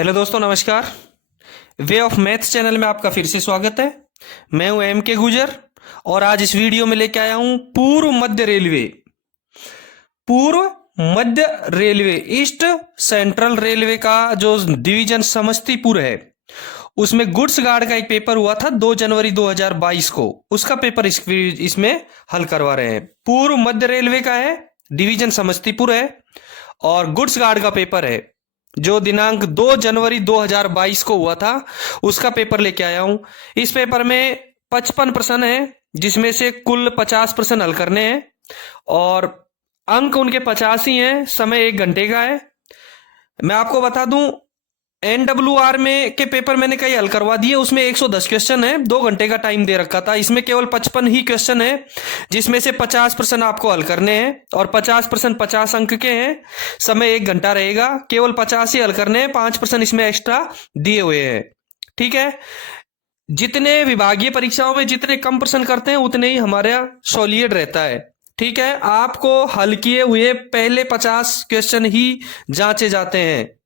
Hello दोस्तों, नमस्कार। Way of maths channel में आपका फिर से स्वागत है। मैं हूं एम के गुजर और आज इस वीडियो में लेके आया हूं पूर्व मध्य रेलवे ईस्ट सेंट्रल रेलवे का जो डिवीजन समस्तीपुर है, उसमें गुड्स गार्ड का एक पेपर हुआ था 2 जनवरी 2022 को। उसका पेपर इसमें हल करवा रहे हैं। पूर्व मध्य रेलवे का है, डिवीजन समस्तीपुर है और गुड्स गार्ड का पेपर है जो दिनांक 2 जनवरी 2022 को हुआ था। उसका पेपर लेके आया हूं। इस पेपर में 55 प्रश्न है, जिसमें से कुल 50 प्रश्न हल करने हैं और अंक उनके 50 ही हैं। समय 1 घंटे का है। मैं आपको बता दूं, एनडब्ल्यूआर में के पेपर मैंने कई हल करवा दिए। उसमें 110 क्वेश्चन है, 2 घंटे का टाइम दे रखा था। इसमें केवल 55 ही क्वेश्चन है, जिसमें से 50 प्रश्न आपको हल करने हैं और 50 प्रश्न 50 अंक के हैं। समय 1 घंटा रहेगा। केवल 50 ही हल करने हैं, 5 प्रश्न इसमें एक्स्ट्रा दिए हुए हैं। ठीक है। जितने विभागीय परीक्षाओं में जितने कम प्रश्न करते हैं उतने ही हमारा सॉलिड रहता है। ठीक है। आपको हल किए हुए पहले 50 क्वेश्चन ही जांचे जाते हैं।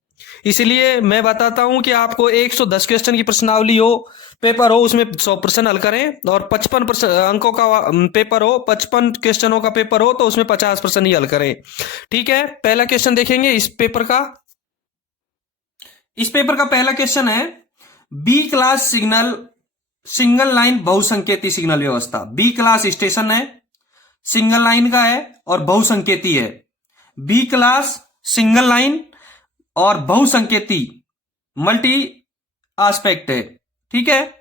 इसलिए मैं बताता हूं कि आपको 110 क्वेश्चन की प्रश्नावली हो, पेपर हो, उसमें 100 प्रश्न हल करें और 55 अंकों का पेपर हो, 55 क्वेश्चनों का पेपर हो तो उसमें 50 प्रश्न ही हल करें। ठीक है। पहला क्वेश्चन देखेंगे इस पेपर का पहला क्वेश्चन है, बी क्लास सिंगल लाइन बहुसंकेती सिग्नल व्यवस्था। बी क्लास स्टेशन है, सिंगल लाइन का है और बहुसंकेती है। बी क्लास सिंगल लाइन और बहुसंकेती मल्टी एस्पेक्ट है। ठीक है।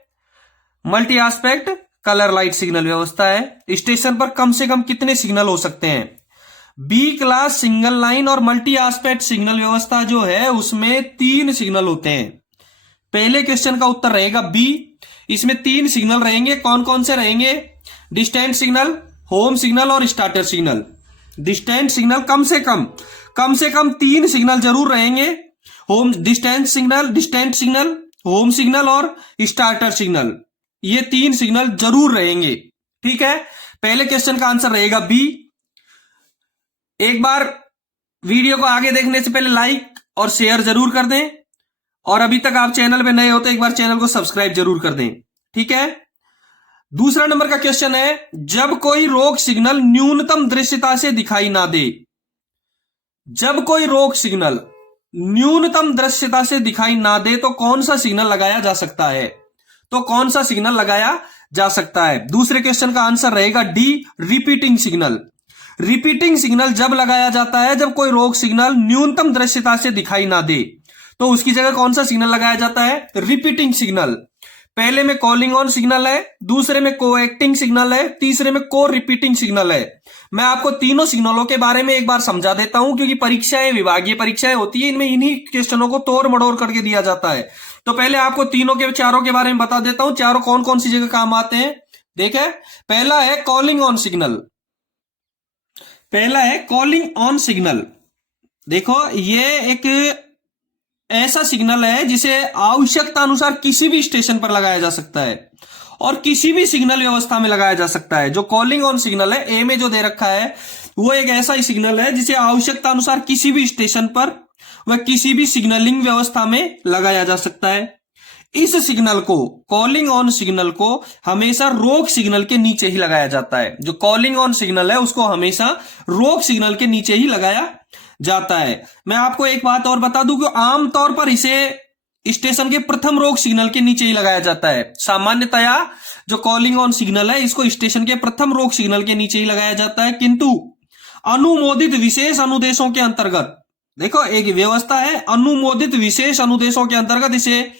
Multi aspect colour light signal व्यवस्था है। स्टेशन पर कम से कम कितने सिग्नल हो सकते हैं? बी क्लास सिंगल लाइन और मल्टी एस्पेक्ट सिग्नल व्यवस्था जो है उसमें 3 सिग्नल होते हैं। पहले क्वेश्चन का उत्तर रहेगा बी। इसमें 3 सिग्नल रहेंगे। कौन कौन से रहेंगे? डिस्टेंट सिग्नल, होम सिग्नल और स्टार्टर सिग्नल। डिस्टेंट सिग्नल कम से कम 3 सिग्नल जरूर रहेंगे। डिस्टेंट सिग्नल, होम सिग्नल और स्टार्टर सिग्नल, ये 3 सिग्नल जरूर रहेंगे। ठीक है। पहले क्वेश्चन का आंसर रहेगा बी। एक बार वीडियो को आगे देखने से पहले लाइक और शेयर जरूर कर दें और अभी तक आप चैनल पे नए हो तो एक बार चैनल को सब्सक्राइब जरूर कर दें। ठीक है। दूसरा नंबर का क्वेश्चन है, जब कोई रोक सिग्नल न्यूनतम दृश्यता से दिखाई ना दे। जब कोई रोक सिग्नल न्यूनतम दृश्यता से दिखाई ना दे तो कौन सा सिग्नल लगाया जा सकता है? दूसरे क्वेश्चन का आंसर रहेगा D, repeating signal. Repeating signal जब लगाया जाता है जब कोई रोक सिग्नल न्यूनतम दृश्यता से दिखाई ना दे, तो उसकी जगह कौन सा सिग्नल लगाया जाता है? Repeating signal. पहले में कॉलिंग ऑन सिग्नल है, दूसरे में को एक्टिंग सिग्नल है, तीसरे में को रिपीटिंग सिग्नल है। मैं आपको तीनों सिग्नलों के बारे में एक बार समझा देता हूं, क्योंकि परीक्षाएं, विभागीय परीक्षाएं होती है, इनमें इन्हीं क्वेश्चनों को तोड़ मड़ोड़ करके दिया जाता है। तो पहले आपको चारों के बारे में बता देता हूं, चारों कौन कौन सी जगह काम आते हैं। देखें, पहला है कॉलिंग ऑन सिग्नल। देखो, ये एक ऐसा सिग्नल है जिसे आवश्यकता अनुसार किसी भी स्टेशन पर लगाया जा सकता है और किसी भी सिग्नल व्यवस्था में लगाया जा सकता है। जो कॉलिंग ऑन सिग्नल है, ए में जो दे रखा है, वो एक ऐसा ही सिग्नल है जिसे आवश्यकता अनुसार किसी भी स्टेशन पर व किसी भी सिग्नलिंग व्यवस्था में लगाया जा सकता है। इस सिग्नल को, कॉलिंग ऑन सिग्नल को हमेशा रोक सिग्नल के नीचे ही लगाया जाता है। जो कॉलिंग ऑन सिग्नल है उसको हमेशा रोक सिग्नल के नीचे ही लगाया जाता है। मैं आपको एक बात और बता दूं कि आमतौर पर इसे स्टेशन के प्रथम रोक सिग्नल के नीचे ही लगाया जाता है। सामान्यतया जो कॉलिंग ऑन सिग्नल है इसको स्टेशन के प्रथम रोक सिग्नल के नीचे ही लगाया जाता है, किंतु अनुमोदित विशेष अनुदेशों के अंतर्गत, देखो एक व्यवस्था है, अनुमोदित विशेष अनुदेशों के अंतर्गत इसे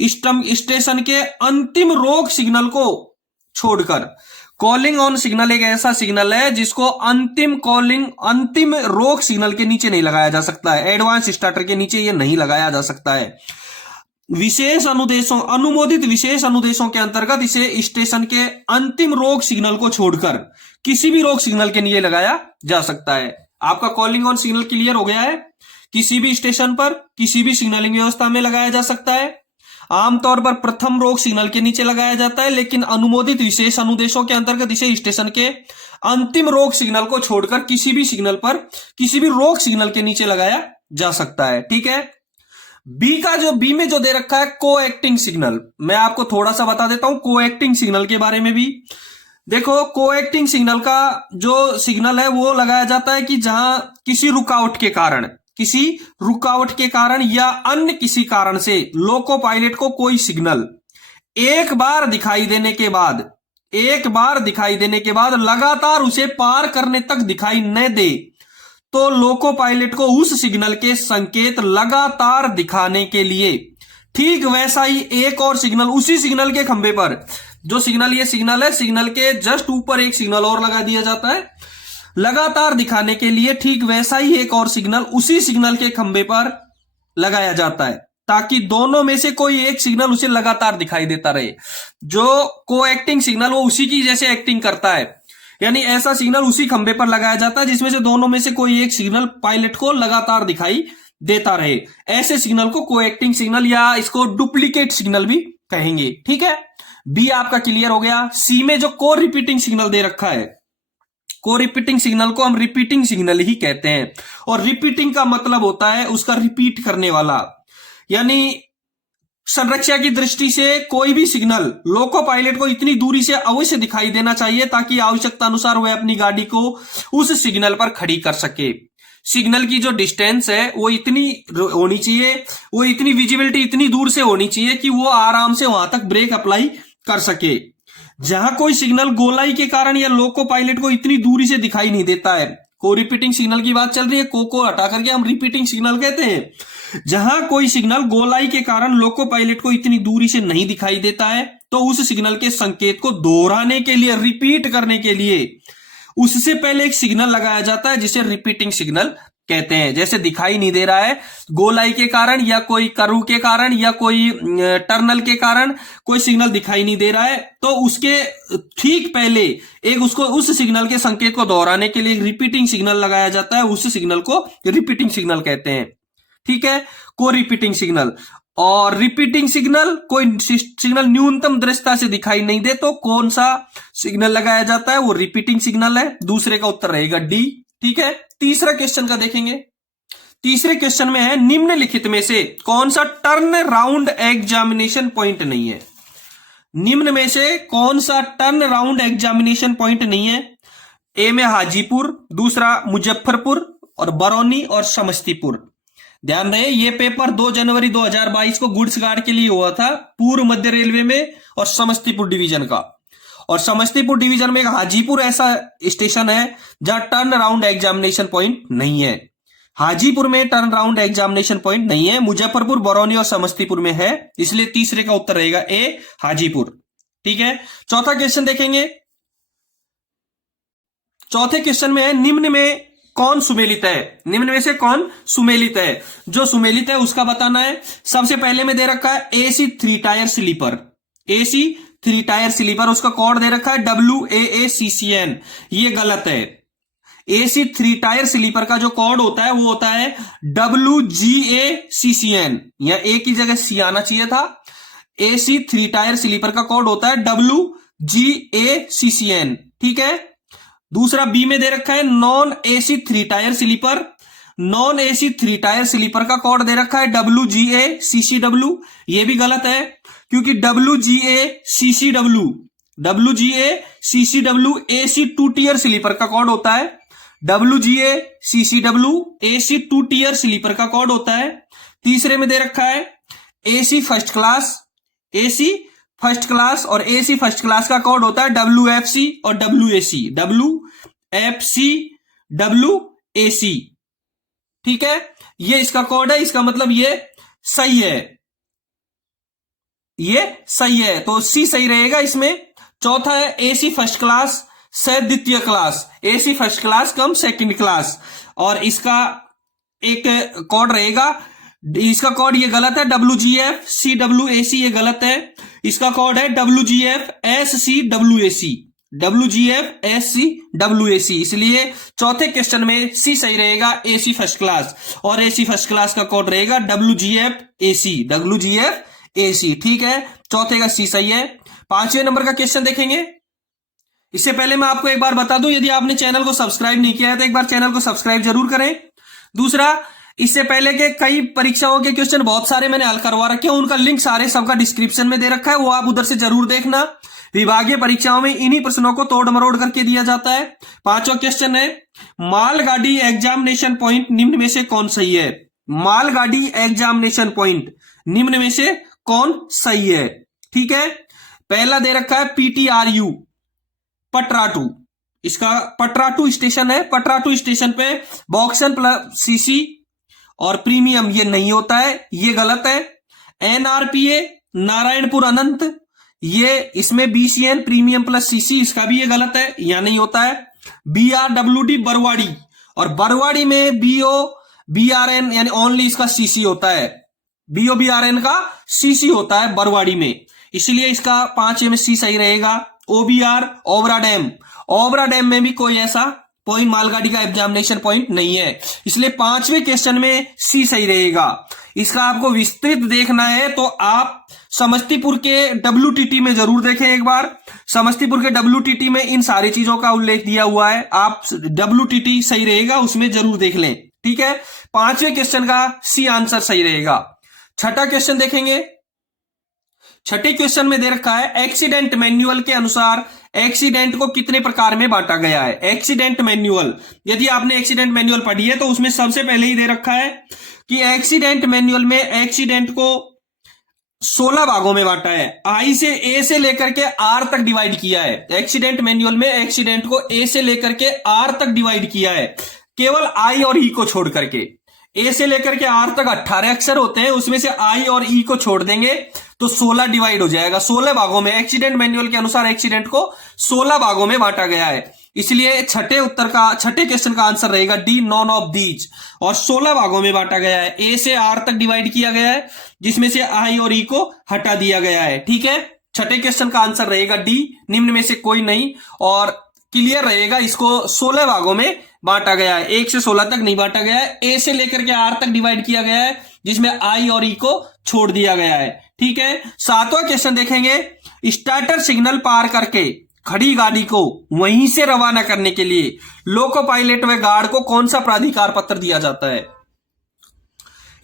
स्टेशन के अंतिम रोक सिग्नल को छोड़कर, कॉलिंग ऑन सिग्नल एक ऐसा सिग्नल है जिसको अंतिम रोक सिग्नल के नीचे नहीं लगाया जा सकता है। एडवांस स्टार्टर के नीचे यह नहीं लगाया जा सकता है। अनुमोदित विशेष अनुदेशों के अंतर्गत इसे स्टेशन के अंतिम रोक सिग्नल को छोड़कर किसी भी रोक सिग्नल के नीचे लगाया जा सकता है। आपका कॉलिंग ऑन सिग्नल क्लियर हो गया है। किसी भी स्टेशन पर किसी भी सिग्नलिंग व्यवस्था में लगाया जा सकता है। आमतौर पर प्रथम रोक सिग्नल के नीचे लगाया जाता है, लेकिन अनुमोदित विशेष अनुदेशों के अंतर्गत इसे स्टेशन के अंतिम रोक सिग्नल को छोड़कर किसी भी रोक सिग्नल के नीचे लगाया जा सकता है। ठीक है। बी में जो दे रखा है को एक्टिंग सिग्नल, मैं आपको थोड़ा सा बता देता हूं को एक्टिंग सिग्नल के बारे में भी। देखो को एक्टिंग सिग्नल का जो सिग्नल है वो लगाया जाता है कि जहां किसी रुकावट के कारण या अन्य किसी कारण से लोको पायलट को कोई सिग्नल एक बार दिखाई देने के बाद लगातार उसे पार करने तक दिखाई न दे तो लोको पायलट को उस सिग्नल के संकेत लगातार दिखाने के लिए ठीक वैसा ही एक और सिग्नल उसी सिग्नल के खंभे पर, जो सिग्नल ये सिग्नल है, सिग्नल के जस्ट ऊपर एक सिग्नल और लगा दिया जाता है लगातार दिखाने के लिए। ठीक वैसा ही एक और सिग्नल उसी सिग्नल के खंभे पर लगाया जाता है ताकि दोनों में से कोई एक सिग्नल उसे लगातार दिखाई देता रहे। जो को एक्टिंग सिग्नल वो उसी की जैसे एक्टिंग करता है, यानी ऐसा सिग्नल उसी खंभे पर लगाया जाता है जिसमें से दोनों में से कोई एक सिग्नल पायलट को लगातार दिखाई देता रहे। ऐसे सिग्नल को को एक्टिंग सिग्नल या इसको डुप्लीकेट सिग्नल भी कहेंगे। ठीक है, बी आपका क्लियर हो गया। सी में जो को रिपीटिंग सिग्नल दे रखा है, को रिपीटिंग सिग्नल को हम रिपीटिंग सिग्नल ही कहते हैं। और रिपीटिंग का मतलब होता है उसका रिपीट करने वाला, यानी संरक्षा की दृष्टि से कोई भी सिग्नल लोको पायलट को इतनी दूरी से अवश्य दिखाई देना चाहिए ताकि आवश्यकता अनुसार वह अपनी गाड़ी को उस सिग्नल पर खड़ी कर सके। सिग्नल की जो डिस्टेंस है वो इतनी होनी चाहिए, वो इतनी विजिबिलिटी इतनी दूर से होनी चाहिए कि वो आराम से वहां तक ब्रेक अप्लाई कर सके। जहां कोई सिग्नल गोलाई के कारण या लोको पायलट को इतनी दूरी से दिखाई नहीं देता है, को रिपीटिंग सिग्नल की बात चल रही है, को हटा करके हम रिपीटिंग सिग्नल कहते हैं। जहां कोई सिग्नल गोलाई के कारण लोको पायलट को इतनी दूरी से नहीं दिखाई देता है तो उस सिग्नल के संकेत को दोहराने के लिए, रिपीट करने के लिए उससे पहले एक सिग्नल लगाया जाता है जिसे रिपीटिंग सिग्नल कहते हैं। जैसे दिखाई नहीं दे रहा है गोलाई के कारण या कोई कर्व के कारण या कोई टर्नल के कारण कोई सिग्नल दिखाई नहीं दे रहा है तो उसके ठीक पहले एक उसको उस सिग्नल के संकेत को दोहराने के लिए रिपीटिंग सिग्नल लगाया जाता है, उस सिग्नल को रिपीटिंग सिग्नल कहते हैं। ठीक है, को रिपीटिंग सिग्नल। और रिपीटिंग सिग्नल, कोई सिग्नल न्यूनतम दृश्यता से दिखाई नहीं दे तो कौन सा सिग्नल लगाया जाता है, वो रिपीटिंग सिग्नल है। दूसरे का उत्तर रहेगा डी। ठीक है, तीसरा क्वेश्चन का देखेंगे। तीसरे क्वेश्चन में है निम्नलिखित में से कौन सा टर्न राउंड एग्जामिनेशन पॉइंट नहीं है। निम्न में से कौन सा टर्न राउंड एग्जामिनेशन पॉइंट नहीं है। ए में हाजीपुर, दूसरा मुजफ्फरपुर और बरौनी और समस्तीपुर। ध्यान रहे ये पेपर 2 जनवरी 2022 को गुड्स गार्ड के लिए हुआ था, पूर्व मध्य रेलवे में और समस्तीपुर डिवीजन का। और समस्तीपुर डिवीजन में एक हाजीपुर ऐसा स्टेशन है जहां टर्न राउंड एग्जामिनेशन पॉइंट नहीं है। हाजीपुर में टर्न राउंड एग्जामिनेशन पॉइंट नहीं है, मुजफ्फरपुर, बरौनी और समस्तीपुर में है, इसलिए तीसरे का उत्तर रहेगा ए हाजीपुर। ठीक है, चौथा क्वेश्चन देखेंगे। चौथे क्वेश्चन में है निम्न में कौन सुमेलित है। निम्न में से कौन सुमेलित है, जो सुमेलित है उसका बताना है। सबसे पहले में दे रखा है AC 3 tier sleeper, AC 3 tier sleeper, उसका कोड दे रखा है WAACCN, ये गलत है। एसी 3 टायर स्लीपर का जो कोड होता है वो होता है WGACCN, या ए की जगह सी आना चाहिए था। एसी 3 टायर स्लीपर का कोड होता है WGACCN। ठीक है, दूसरा बी में दे रखा है non AC 3 tier sleeper, non AC 3 tier sleeper का कोड दे रखा है WGACCW, ये भी गलत है क्योंकि WGACCW एसी 2 टीयर स्लीपर का कोड होता है। WGACCW एसी 2 टीयर स्लीपर का कोड होता है। तीसरे में दे रखा है AC first class, AC first class, और एसी फर्स्ट क्लास का कोड होता है WFC और WAC। ठीक है, ये इसका कोड है, इसका मतलब ये सही है, ये सही है, तो सी सही रहेगा इसमें। चौथा है एसी फर्स्ट क्लास से द्वितीय क्लास, एसी फर्स्ट क्लास कम सेकंड क्लास, और इसका एक कोड रहेगा, इसका कोड ये गलत है WGFCWAC, ये गलत है। इसका कोड है WGFSCWAC, इसलिए चौथे क्वेश्चन में सी सही रहेगा, एसी फर्स्ट क्लास, और एसी फर्स्ट क्लास का कोड रहेगा WGFAC। ठीक है, चौथे का सी सही है। 5वें नंबर का क्वेश्चन देखेंगे। इससे पहले मैं आपको एक बार बता दूं, यदि आपने चैनल को सब्सक्राइब नहीं किया है तो एक बार चैनल को सब्सक्राइब जरूर करें। दूसरा, इससे पहले के कई परीक्षाओं के क्वेश्चन बहुत सारे मैंने हल करवा रखे हैं, उनका लिंक सारे सबका डिस्क्रिप्शन में दे रखा है, वो आप उधर से जरूर देखना। विभागीय परीक्षाओं में इन्हीं प्रश्नों को तोड़ मरोड़ करके दिया जाता है। पांचवा क्वेश्चन है, मालगाड़ी एग्जामिनेशन पॉइंट निम्न में से कौन सही है? मालगाड़ी एग्जामिनेशन पॉइंट निम्न में से कौन सही है? ठीक है, पहला दे रखा है PTRU पटराटू, इसका पटराटू स्टेशन है। पटराटू स्टेशन पे बॉक्सन प्लस CC और प्रीमियम ये नहीं होता है, ये गलत है। NRPA नारायणपुर अनंत, ये इसमें BCN प्रीमियम प्लस CC, इसका भी ये गलत है, यहां नहीं होता है। BRWD बरवाड़ी, और बरवाड़ी में BO BRN यानी ओनली इसका CC होता है, BO BRN का CC होता है बरवाड़ी में, इसलिए इसका 5 में C सही रहेगा। OBR Obra dam, Obra dam में भी कोई ऐसा पॉइंट मालगाड़ी का एग्जामिनेशन पॉइंट नहीं है, इसलिए 5वें क्वेश्चन में C सही रहेगा। इसका आपको विस्तृत देखना है तो आप समस्तीपुर के WTT में जरूर देखें एक बार। समस्तीपुर के WTT में इन सारी चीजों का उल्लेख दिया हुआ है, आप WTT सही रहेगा उसमें जरूर देख लें। ठीक है, 5वें क्वेश्चन का C आंसर सही रहेगा। छठा क्वेश्चन देखेंगे। छठे क्वेश्चन में दे रखा है, एक्सीडेंट मैन्युअल के अनुसार एक्सीडेंट को कितने प्रकार में बांटा गया है? एक्सीडेंट मैन्युअल, यदि आपने एक्सीडेंट मैन्युअल पढ़ी है तो उसमें सबसे पहले ही दे रखा है कि एक्सीडेंट मैन्युअल में एक्सीडेंट को 16 भागों में बांटा है। आई से ए से लेकर के आर तक डिवाइड किया है। एक्सीडेंट मैन्युअल में एक्सीडेंट को ए से लेकर के आर तक डिवाइड किया है, केवल आई और ई को छोड़ करके। ए से लेकर के आर तक 18 अक्षर होते हैं, उसमें से आई और ई को छोड़ देंगे तो 16 डिवाइड हो जाएगा। 16 भागों में एक्सीडेंट मैन्युअल के अनुसार एक्सीडेंट को 16 भागों में बांटा गया है, इसलिए छठे क्वेश्चन का आंसर रहेगा डी, नॉन ऑफ दीज। और 16 भागों में बांटा गया है, ए से आर तक डिवाइड किया गया है, जिसमें से आई और ई को हटा दिया गया है। ठीक है, छठे क्वेश्चन का आंसर रहेगा डी, निम्न में से कोई नहीं, और क्लियर रहेगा, इसको 16 भागों में बांटा गया है, 1 से 16 तक नहीं बांटा गया है। ए से लेकर के आर तक डिवाइड किया गया है, जिसमें आई और ई को छोड़ दिया गया है। ठीक है, 7वां क्वेश्चन देखेंगे। स्टार्टर सिग्नल पार करके खड़ी गाड़ी को वहीं से रवाना करने के लिए लोको पायलट व गार्ड को कौन सा प्राधिकार पत्र दिया जाता है?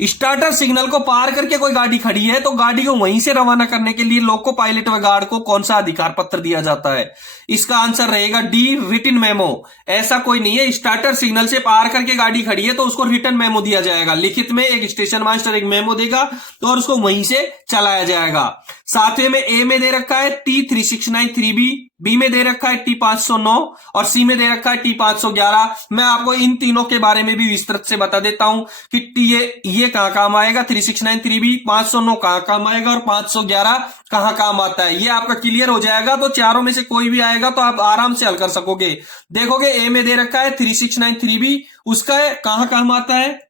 स्टार्टर सिग्नल को पार करके कोई गाड़ी खड़ी है तो गाड़ी को वहीं से रवाना करने के लिए लोको पायलट व गार्ड को कौन सा अधिकार पत्र दिया जाता है? इसका आंसर रहेगा डी, रिटन मेमो। ऐसा कोई नहीं है, स्टार्टर सिग्नल से पार करके गाड़ी खड़ी है तो उसको रिटन मेमो दिया जाएगा, लिखित में एक स्टेशन मास्टर एक मेमो देगा तो और उसको वहीं से चलाया जाएगा। 7वें में ए में दे रखा है T3693B, बी में दे रखा है T509 और सी में दे रखा है T511। मैं आपको इन तीनों के बारे में भी विस्तृत से बता देता हूं कि ये कहां काम आएगा, 3693B, 509 कहां काम आएगा और 511 कहां काम आता है। ये आपका क्लियर हो जाएगा तो चारों में से कोई भी आएगा तो आप आराम से हल कर सकोगे। देखोगे ए में दे रखा है 3693B, उसका कहां काम आता है?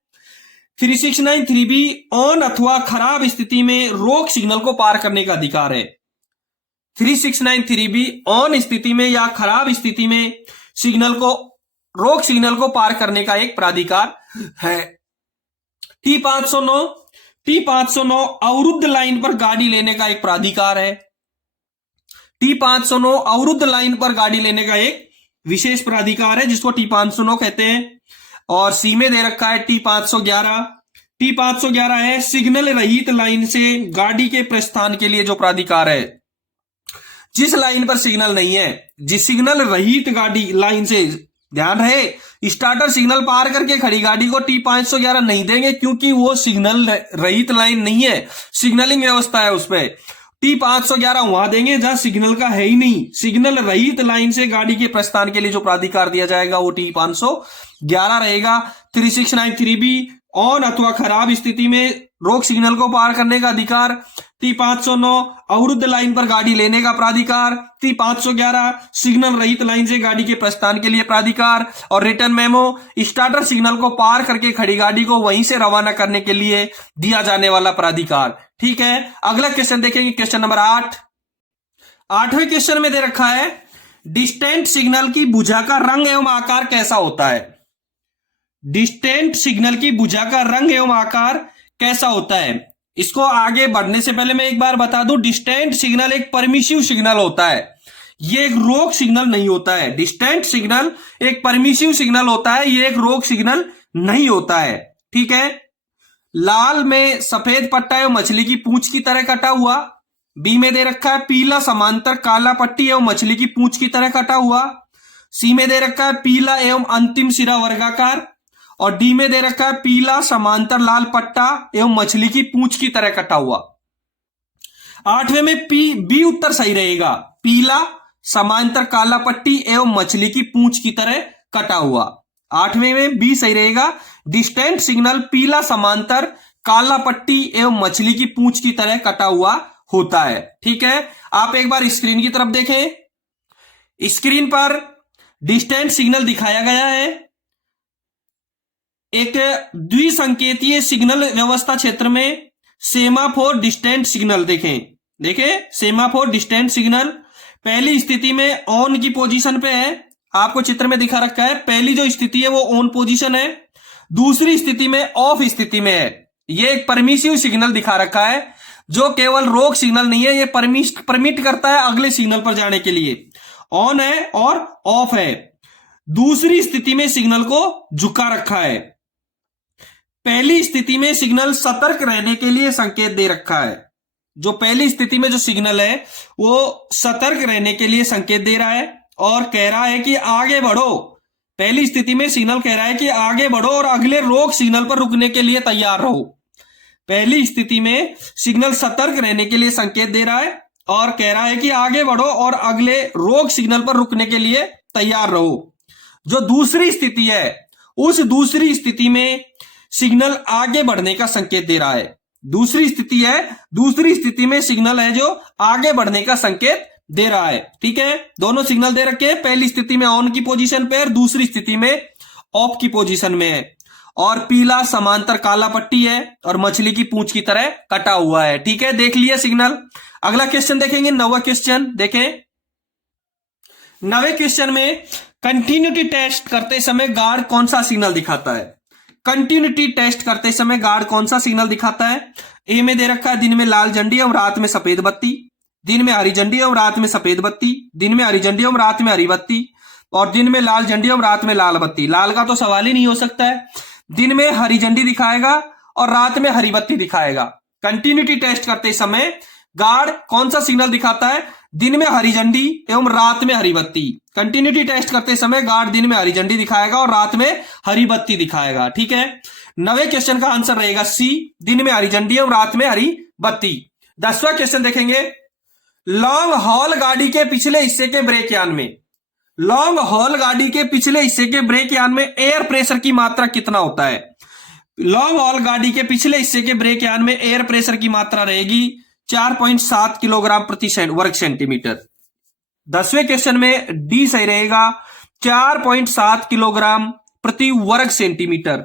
3693B ऑन अथवा खराब स्थिति में रोक सिग्नल को पार करने का अधिकार है। 3693B ऑन स्थिति में या खराब स्थिति में रोक सिग्नल को पार करने का एक प्राधिकार है। T509 अवरुद्ध लाइन पर गाड़ी लेने का एक प्राधिकार है। T509 अवरुद्ध लाइन पर गाड़ी लेने का एक विशेष प्राधिकार है जिसको T509 कहते हैं। और सी में दे रखा है T511 है सिग्नल रहित लाइन से गाड़ी के प्रस्थान के लिए जो प्राधिकार है। जिस लाइन पर सिग्नल नहीं है, जिस सिग्नल रहित गाड़ी लाइन से, ध्यान रहे स्टार्टर सिग्नल पार करके खड़ी गाड़ी को T511 नहीं देंगे क्योंकि वो सिग्नल रहित लाइन नहीं है, सिग्नलिंग व्यवस्था है उस पर। T511 वहां देंगे जहां सिग्नल का है ही नहीं। सिग्नल रहित लाइन से गाड़ी के प्रस्थान के लिए जो प्राधिकार दिया जाएगा वो T511 रहेगा। 3693B ऑन अथवा खराब स्थिति में रोक सिग्नल को पार करने का अधिकार। T509 अवरुद्ध लाइन पर गाड़ी लेने का प्राधिकार। T511 सिग्नल रहित लाइन से गाड़ी के प्रस्थान के लिए प्राधिकार। और रिटर्न मेमो स्टार्टर सिग्नल को पार करके खड़ी गाड़ी को वहीं से रवाना करने के लिए दिया जाने वाला प्राधिकार। ठीक है, अगला क्वेश्चन देखेंगे, क्वेश्चन नंबर 8। 8वें क्वेश्चन में दे रखा है डिस्टेंट सिग्नल की भुजा का रंग एवं आकार कैसा होता है? डिस्टेंट सिग्नल की भुजा का रंग एवं आकार कैसा होता है? इसको आगे बढ़ने से पहले मैं एक बार बता दूं, डिस्टेंट सिग्नल एक परमिसिव सिग्नल होता है, ये एक रोक सिग्नल नहीं होता है। डिस्टेंट सिग्नल एक परमिसिव सिग्नल होता है, ये एक रोक सिग्नल नहीं होता है। ठीक है। लाल में सफेद पट्टा एवं मछली की पूंछ की तरह कटा हुआ। बी में दे रखा है पीला समांतर काला पट्टी एवं मछली की पूंछ की तरह कटा हुआ। सी में दे रखा है पीला एवं अंतिम सिरा वर्गाकार। और डी में दे रखा है पीला समांतर लाल पट्टा एवं मछली की पूंछ की तरह कटा हुआ। आठवें में बी उत्तर सही रहेगा, पीला समांतर काला पट्टी एवं मछली की पूंछ की तरह कटा हुआ। आठवें में बी सही रहेगा, डिस्टेंट सिग्नल पीला समांतर काला पट्टी एवं मछली की पूंछ की तरह कटा हुआ होता है। ठीक है, आप एक बार स्क्रीन की तरफ देखें। स्क्रीन पर डिस्टेंट सिग्नल दिखाया गया है। एक द्विसंकेतीय सिग्नल व्यवस्था क्षेत्र में सेमाफोर डिस्टेंट सिग्नल देखें सेमाफोर डिस्टेंट सिग्नल पहली स्थिति में ऑन की पोजीशन पे है, आपको चित्र में दिखा रखा है। पहली जो स्थिति है वो ऑन पोजीशन है, दूसरी स्थिति में ऑफ स्थिति में है। ये एक परमिसिव सिग्नल दिखा रखा है जो केवल रोक सिग्नल नहीं है, ये परमिट करता है अगले सिग्नल पर जाने के लिए। ऑन है और ऑफ है। दूसरी स्थिति में सिग्नल को झुका रखा है। पहली स्थिति में सिग्नल सतर्क रहने के लिए संकेत दे रखा है। जो पहली स्थिति में जो सिग्नल है वो सतर्क रहने के लिए संकेत दे रहा है और कह रहा है कि आगे बढ़ो। पहली स्थिति में सिग्नल कह रहा है कि आगे बढ़ो और अगले रोक सिग्नल पर रुकने के लिए तैयार रहो। पहली स्थिति में सिग्नल सतर्क रहने के लिए संकेत दे रहा है और कह रहा है कि आगे बढ़ो और अगले रोक सिग्नल पर रुकने के लिए तैयार रहो। जो दूसरी स्थिति है उस दूसरी स्थिति में सिग्नल आगे बढ़ने का संकेत दे रहा है। दूसरी स्थिति में सिग्नल है जो आगे बढ़ने का संकेत दे रहा है। ठीक है, दोनों सिग्नल दे रखे हैं। पहली स्थिति में ऑन की पोजीशन पे और दूसरी स्थिति में ऑफ की पोजीशन में है। और पीला समांतर काला पट्टी है और मछली की पूंछ की तरह कटा हुआ है। ठीक है, देख लिया सिग्नल। अगला क्वेश्चन देखेंगे, 9वां क्वेश्चन देखें। 9वें क्वेश्चन में कंटिन्यूटी टेस्ट करते समय गार्ड कौन सा सिग्नल दिखाता है? कंटिन्यूटी टेस्ट करते समय गार्ड कौन सा सिग्नल दिखाता है? ए में दे रखा है दिन में लाल झंडी एवं रात में सफेद बत्ती, दिन में हरी झंडी एवं रात में सफेद बत्ती, दिन में हरी झंडी एवं रात में हरी बत्ती, और दिन में लाल झंडी एवं रात में लाल बत्ती। लाल का तो सवाल ही नहीं हो सकता है। दिन में हरी झंडी दिखाएगा और रात में हरी बत्ती दिखाएगा। कंटिन्यूटी टेस्ट करते समय गार्ड कौन सा सिग्नल दिखाता है? दिन में हरी झंडी एवं रात में हरी बत्ती। कंटिन्यूटी टेस्ट करते समय गार्ड दिन में हरी झंडी दिखाएगा और रात में हरी बत्ती दिखाएगा। ठीक है, 9वें क्वेश्चन का आंसर रहेगा सी, दिन में हरी झंडी एवं रात में हरी बत्ती। 10वां क्वेश्चन देखेंगे। लॉन्ग हॉल गाड़ी के पिछले हिस्से के ब्रेक यान में, लॉन्ग हॉल गाड़ी के पिछले हिस्से के ब्रेक यान में एयर प्रेशर की मात्रा कितना होता है? लॉन्ग हॉल गाड़ी के पिछले हिस्से के ब्रेक यान में एयर प्रेशर की मात्रा रहेगी 4.7 किलोग्राम प्रति वर्ग सेंटीमीटर। 10वें क्वेश्चन में डी सही रहेगा, 4.7 किलोग्राम प्रति वर्ग सेंटीमीटर।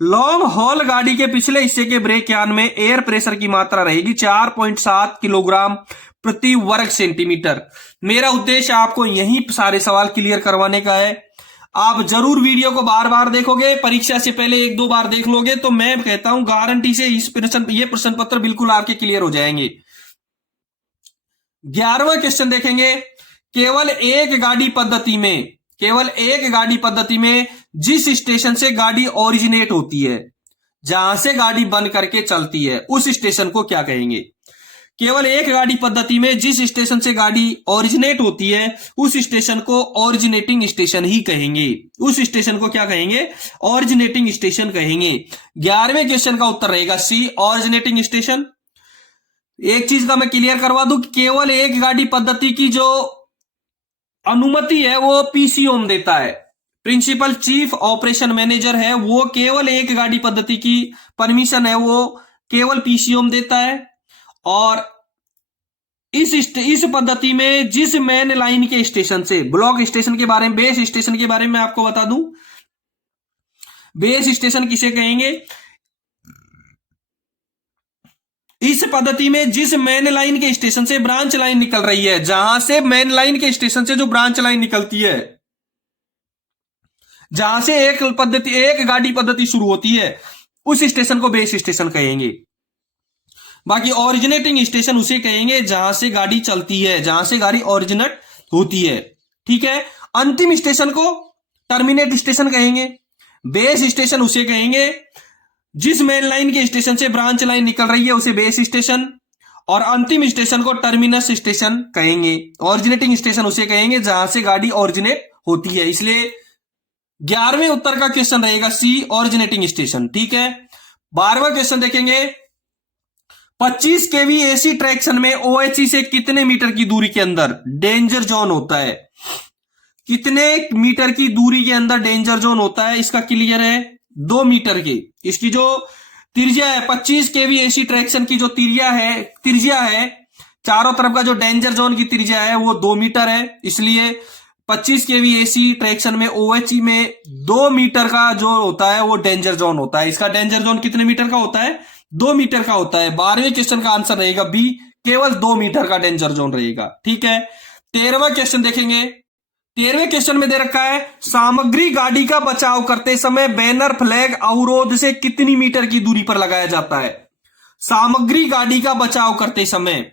लॉन्ग हॉल गाड़ी के पिछले हिस्से के ब्रेक यान में एयर प्रेशर की मात्रा रहेगी 4.7 किलोग्राम प्रति वर्ग सेंटीमीटर। मेरा उद्देश्य आपको यही सारे सवाल क्लियर करवाने का है। आप जरूर वीडियो को बार बार देखोगे, परीक्षा से पहले 1-2 बार देख लोगे तो मैं कहता हूं गारंटी से ये प्रश्न पत्र बिल्कुल आपके क्लियर हो जाएंगे। 11वां क्वेश्चन देखेंगे। केवल एक गाड़ी पद्धति में जिस स्टेशन से गाड़ी ओरिजिनेट होती है, जहां से गाड़ी बन करके चलती है, उस स्टेशन को क्या कहेंगे? केवल एक गाड़ी पद्धति में जिस स्टेशन से गाड़ी ओरिजिनेट होती है उस स्टेशन को ओरिजिनेटिंग स्टेशन ही कहेंगे। उस स्टेशन को क्या कहेंगे? ओरिजिनेटिंग स्टेशन कहेंगे। 11वें क्वेश्चन का उत्तर रहेगा सी, ओरिजिनेटिंग स्टेशन। एक चीज का मैं क्लियर करवा दूं, केवल एक गाड़ी पद्धति की जो अनुमति है वो पीसीओम देता है। प्रिंसिपल चीफ ऑपरेशन मैनेजर है, वो केवल एक गाड़ी पद्धति की परमिशन है वो केवल पीसीओम देता है। और इस पद्धति में जिस मेन लाइन के स्टेशन से, ब्लॉक स्टेशन के बारे में, बेस स्टेशन के बारे में आपको बता दूं, बेस स्टेशन किसे कहेंगे? इस पद्धति में जिस मेन लाइन के स्टेशन से ब्रांच लाइन निकल रही है, जहां से मेन लाइन के स्टेशन से जो ब्रांच लाइन निकलती है, जहां से एक गाड़ी पद्धति शुरू होती है, उस स्टेशन को बेस स्टेशन कहेंगे। बाकी ओरिजिनेटिंग स्टेशन उसे कहेंगे जहां से गाड़ी चलती है, जहां से गाड़ी ओरिजिनेट होती है। ठीक है, अंतिम स्टेशन को टर्मिनेट स्टेशन कहेंगे। बेस स्टेशन उसे कहेंगे जिस मेन लाइन के स्टेशन से ब्रांच लाइन निकल रही है उसे बेस स्टेशन, और अंतिम स्टेशन को टर्मिनस स्टेशन कहेंगे। ऑरिजिनेटिंग स्टेशन उसे कहेंगे जहां से गाड़ी ऑरिजिनेट होती है। इसलिए 11वें उत्तर का क्वेश्चन रहेगा सी, ऑरिजिनेटिंग स्टेशन। ठीक है, 12वां क्वेश्चन देखेंगे। 25 केवी एसी ट्रैक्शन में ओएचई से कितने मीटर की दूरी के अंदर डेंजर जोन होता है? कितने मीटर की दूरी के अंदर डेंजर जोन होता है? इसका क्लियर है 2 मीटर की। इसकी जो त्रिज्या है 25 केवी एसी ट्रैक्शन की जो त्रिज्या है चारों तरफ का जो डेंजर जोन की त्रिज्या है वो 2 मीटर है। इसलिए 25 केवी एसी ट्रैक्शन में ओएचई में 2 मीटर का जो होता है वो डेंजर जोन होता है। इसका डेंजर जोन कितने मीटर का होता है? 2 मीटर का होता है। 12वें क्वेश्चन का आंसर रहेगा बी, केवल 2 मीटर का डेंजर जोन रहेगा। ठीक है, 13वां क्वेश्चन देखेंगे। 13वें क्वेश्चन में दे रखा है सामग्री गाड़ी का बचाव करते समय बैनर फ्लैग अवरोध से कितनी मीटर की दूरी पर लगाया जाता है? सामग्री गाड़ी का बचाव करते समय,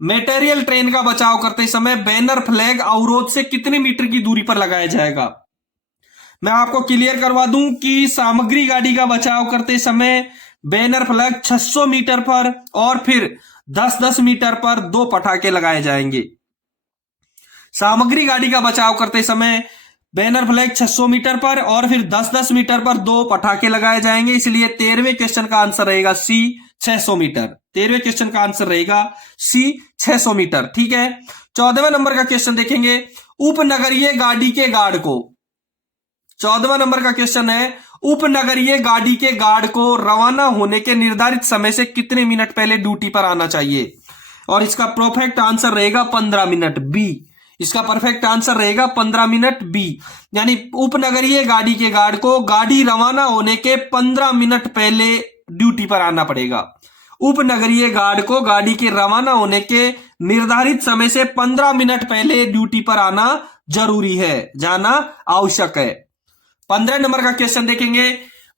मटेरियल ट्रेन का बचाव करते समय बैनर फ्लैग अवरोध से कितने मीटर की दूरी पर लगाया जाएगा? मैं आपको क्लियर करवा दूं कि सामग्री गाड़ी का बचाव करते समय बैनर फ्लैग 600 मीटर पर और फिर 10-10 मीटर पर 2 पटाखे लगाए जाएंगे। सामग्री गाड़ी का बचाव करते समय बैनर फ्लैग 600 मीटर पर और फिर 10-10 मीटर पर 2 पटाखे लगाए जाएंगे। इसलिए 13वें क्वेश्चन का आंसर रहेगा सी, 600 मीटर। 13वें क्वेश्चन का आंसर रहेगा सी, 600 मीटर। ठीक है, 14वें नंबर का क्वेश्चन देखेंगे। उपनगरीय गाड़ी के गार्ड को, 14वां नंबर का क्वेश्चन है, उपनगरीय गाड़ी के गार्ड को रवाना होने के निर्धारित समय से कितने मिनट पहले ड्यूटी पर आना चाहिए? और इसका परफेक्ट आंसर रहेगा 15 मिनट, बी। इसका परफेक्ट आंसर रहेगा 15 मिनट, बी। यानी उपनगरीय गाड़ी के गार्ड को गाड़ी रवाना होने के 15 मिनट पहले ड्यूटी पर आना पड़ेगा। उपनगरीय गार्ड को गाड़ी के रवाना होने के निर्धारित समय से 15 मिनट पहले ड्यूटी पर आना जरूरी है, जाना आवश्यक है। 15 नंबर का क्वेश्चन देखेंगे।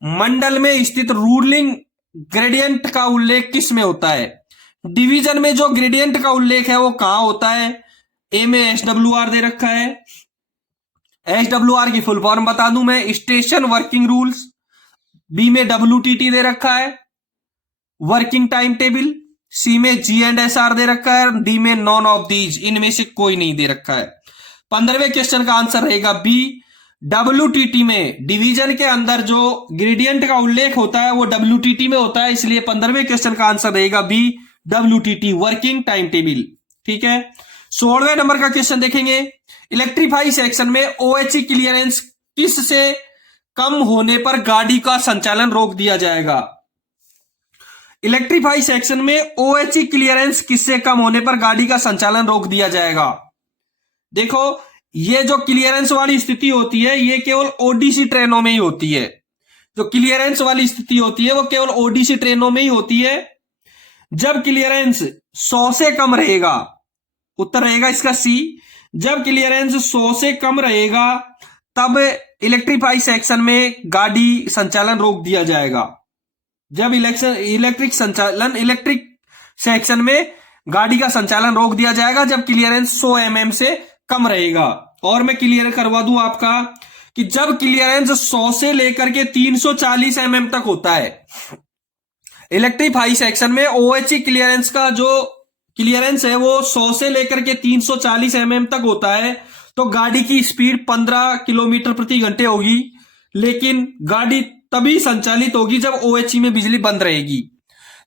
मंडल में स्थित रूलिंग ग्रेडियंट का उल्लेख किस में होता है? डिवीजन में जो ग्रेडियंट का उल्लेख है वो कहां होता है? ए में एसडब्ल्यूआर दे रखा है। एसडब्ल्यूआर की फुल फॉर्म बता दूं मैं, स्टेशन वर्किंग रूल्स। बी में डब्ल्यूटीटी दे रखा है, वर्किंग टाइम टेबल। सी में जी&एसआर दे रखा है। डी में नॉन ऑफ दीज, इनमें से कोई नहीं दे रखा है। 15वें क्वेश्चन का आंसर रहेगा बी, डब्ल्यूटीटी में डिवीजन के अंदर जो ग्रेडियंट का उल्लेख होता है वो डब्ल्यूटीटी में होता है। इसलिए 15वें क्वेश्चन का आंसर रहेगा B, WTT, working time table. ठीक है, 16वें नंबर का क्वेश्चन देखेंगे। इलेक्ट्रीफाई सेक्शन में ओएचई क्लियरेंस किस से कम होने पर गाड़ी का संचालन रोक दिया जाएगा? इलेक्ट्रीफाई सेक्शन में ओएचई क्लियरेंस किससे कम होने पर गाड़ी का संचालन रोक दिया जाएगा? देखो, ये जो क्लियरेंस वाली स्थिति होती है ये केवल ओडीसी ट्रेनों में ही होती है। जो क्लियरेंस वाली स्थिति होती है वो केवल ओडीसी ट्रेनों में ही होती है। जब क्लियरेंस 100 से कम रहेगा, उत्तर रहेगा इसका सी। जब क्लियरेंस 100 से कम रहेगा तब इलेक्ट्रीफाई सेक्शन में गाड़ी संचालन रोक दिया जाएगा। जब इलेक्ट्रिक सेक्शन में गाड़ी का संचालन रोक दिया जाएगा जब क्लियरेंस 100 mm से कम रहेगा। और मैं क्लियर करवा दूं आपका कि जब क्लियरेंस 100 से लेकर के 340 mm तक होता है, इलेक्ट्रीफाई सेक्शन में ओएचई क्लियरेंस का जो क्लियरेंस है वो 100 से लेकर के 340 mm तक होता है, तो गाड़ी की स्पीड 15 किलोमीटर प्रति घंटे होगी। लेकिन गाड़ी तभी संचालित होगी जब ओएचई में बिजली बंद रहेगी।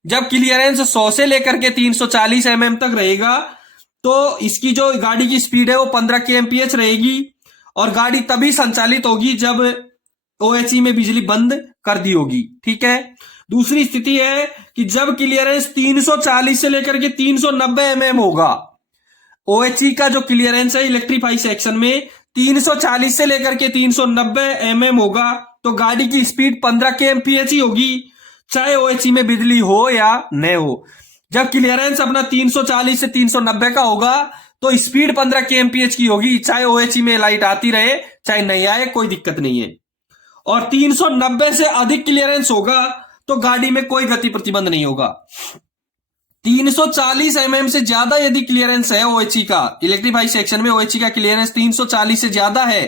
जब क्लियरेंस 100 से लेकर के 340 mm तक रहेगा तो इसकी जो गाड़ी की स्पीड है वो 15 kmph रहेगी और गाड़ी तभी संचालित होगी जब ओएचई में बिजली बंद कर दी होगी। ठीक है, दूसरी स्थिति है कि जब क्लियरेंस 340 से लेकर के 390 mm होगा। ओएचई का जो क्लियरेंस है इलेक्ट्रीफाई सेक्शन में 340 से लेकर के 390 mm होगा, तो गाड़ी की स्पीड 15 kmph ही होगी, चाहे ओएचई में बिजली हो या न हो। जब क्लियरेंस अपना 340 से 390 का होगा तो स्पीड 15 kmph की होगी, चाहे ओएचई में लाइट आती रहे चाहे नहीं आए, कोई दिक्कत नहीं है। और 390 से अधिक क्लियरेंस होगा तो गाड़ी में कोई गति प्रतिबंध नहीं होगा। 340 mm से ज्यादा यदि क्लियरेंस है ओएचई का, इलेक्ट्रीफाई सेक्शन में ओएचई का क्लियरेंस 340 से ज्यादा है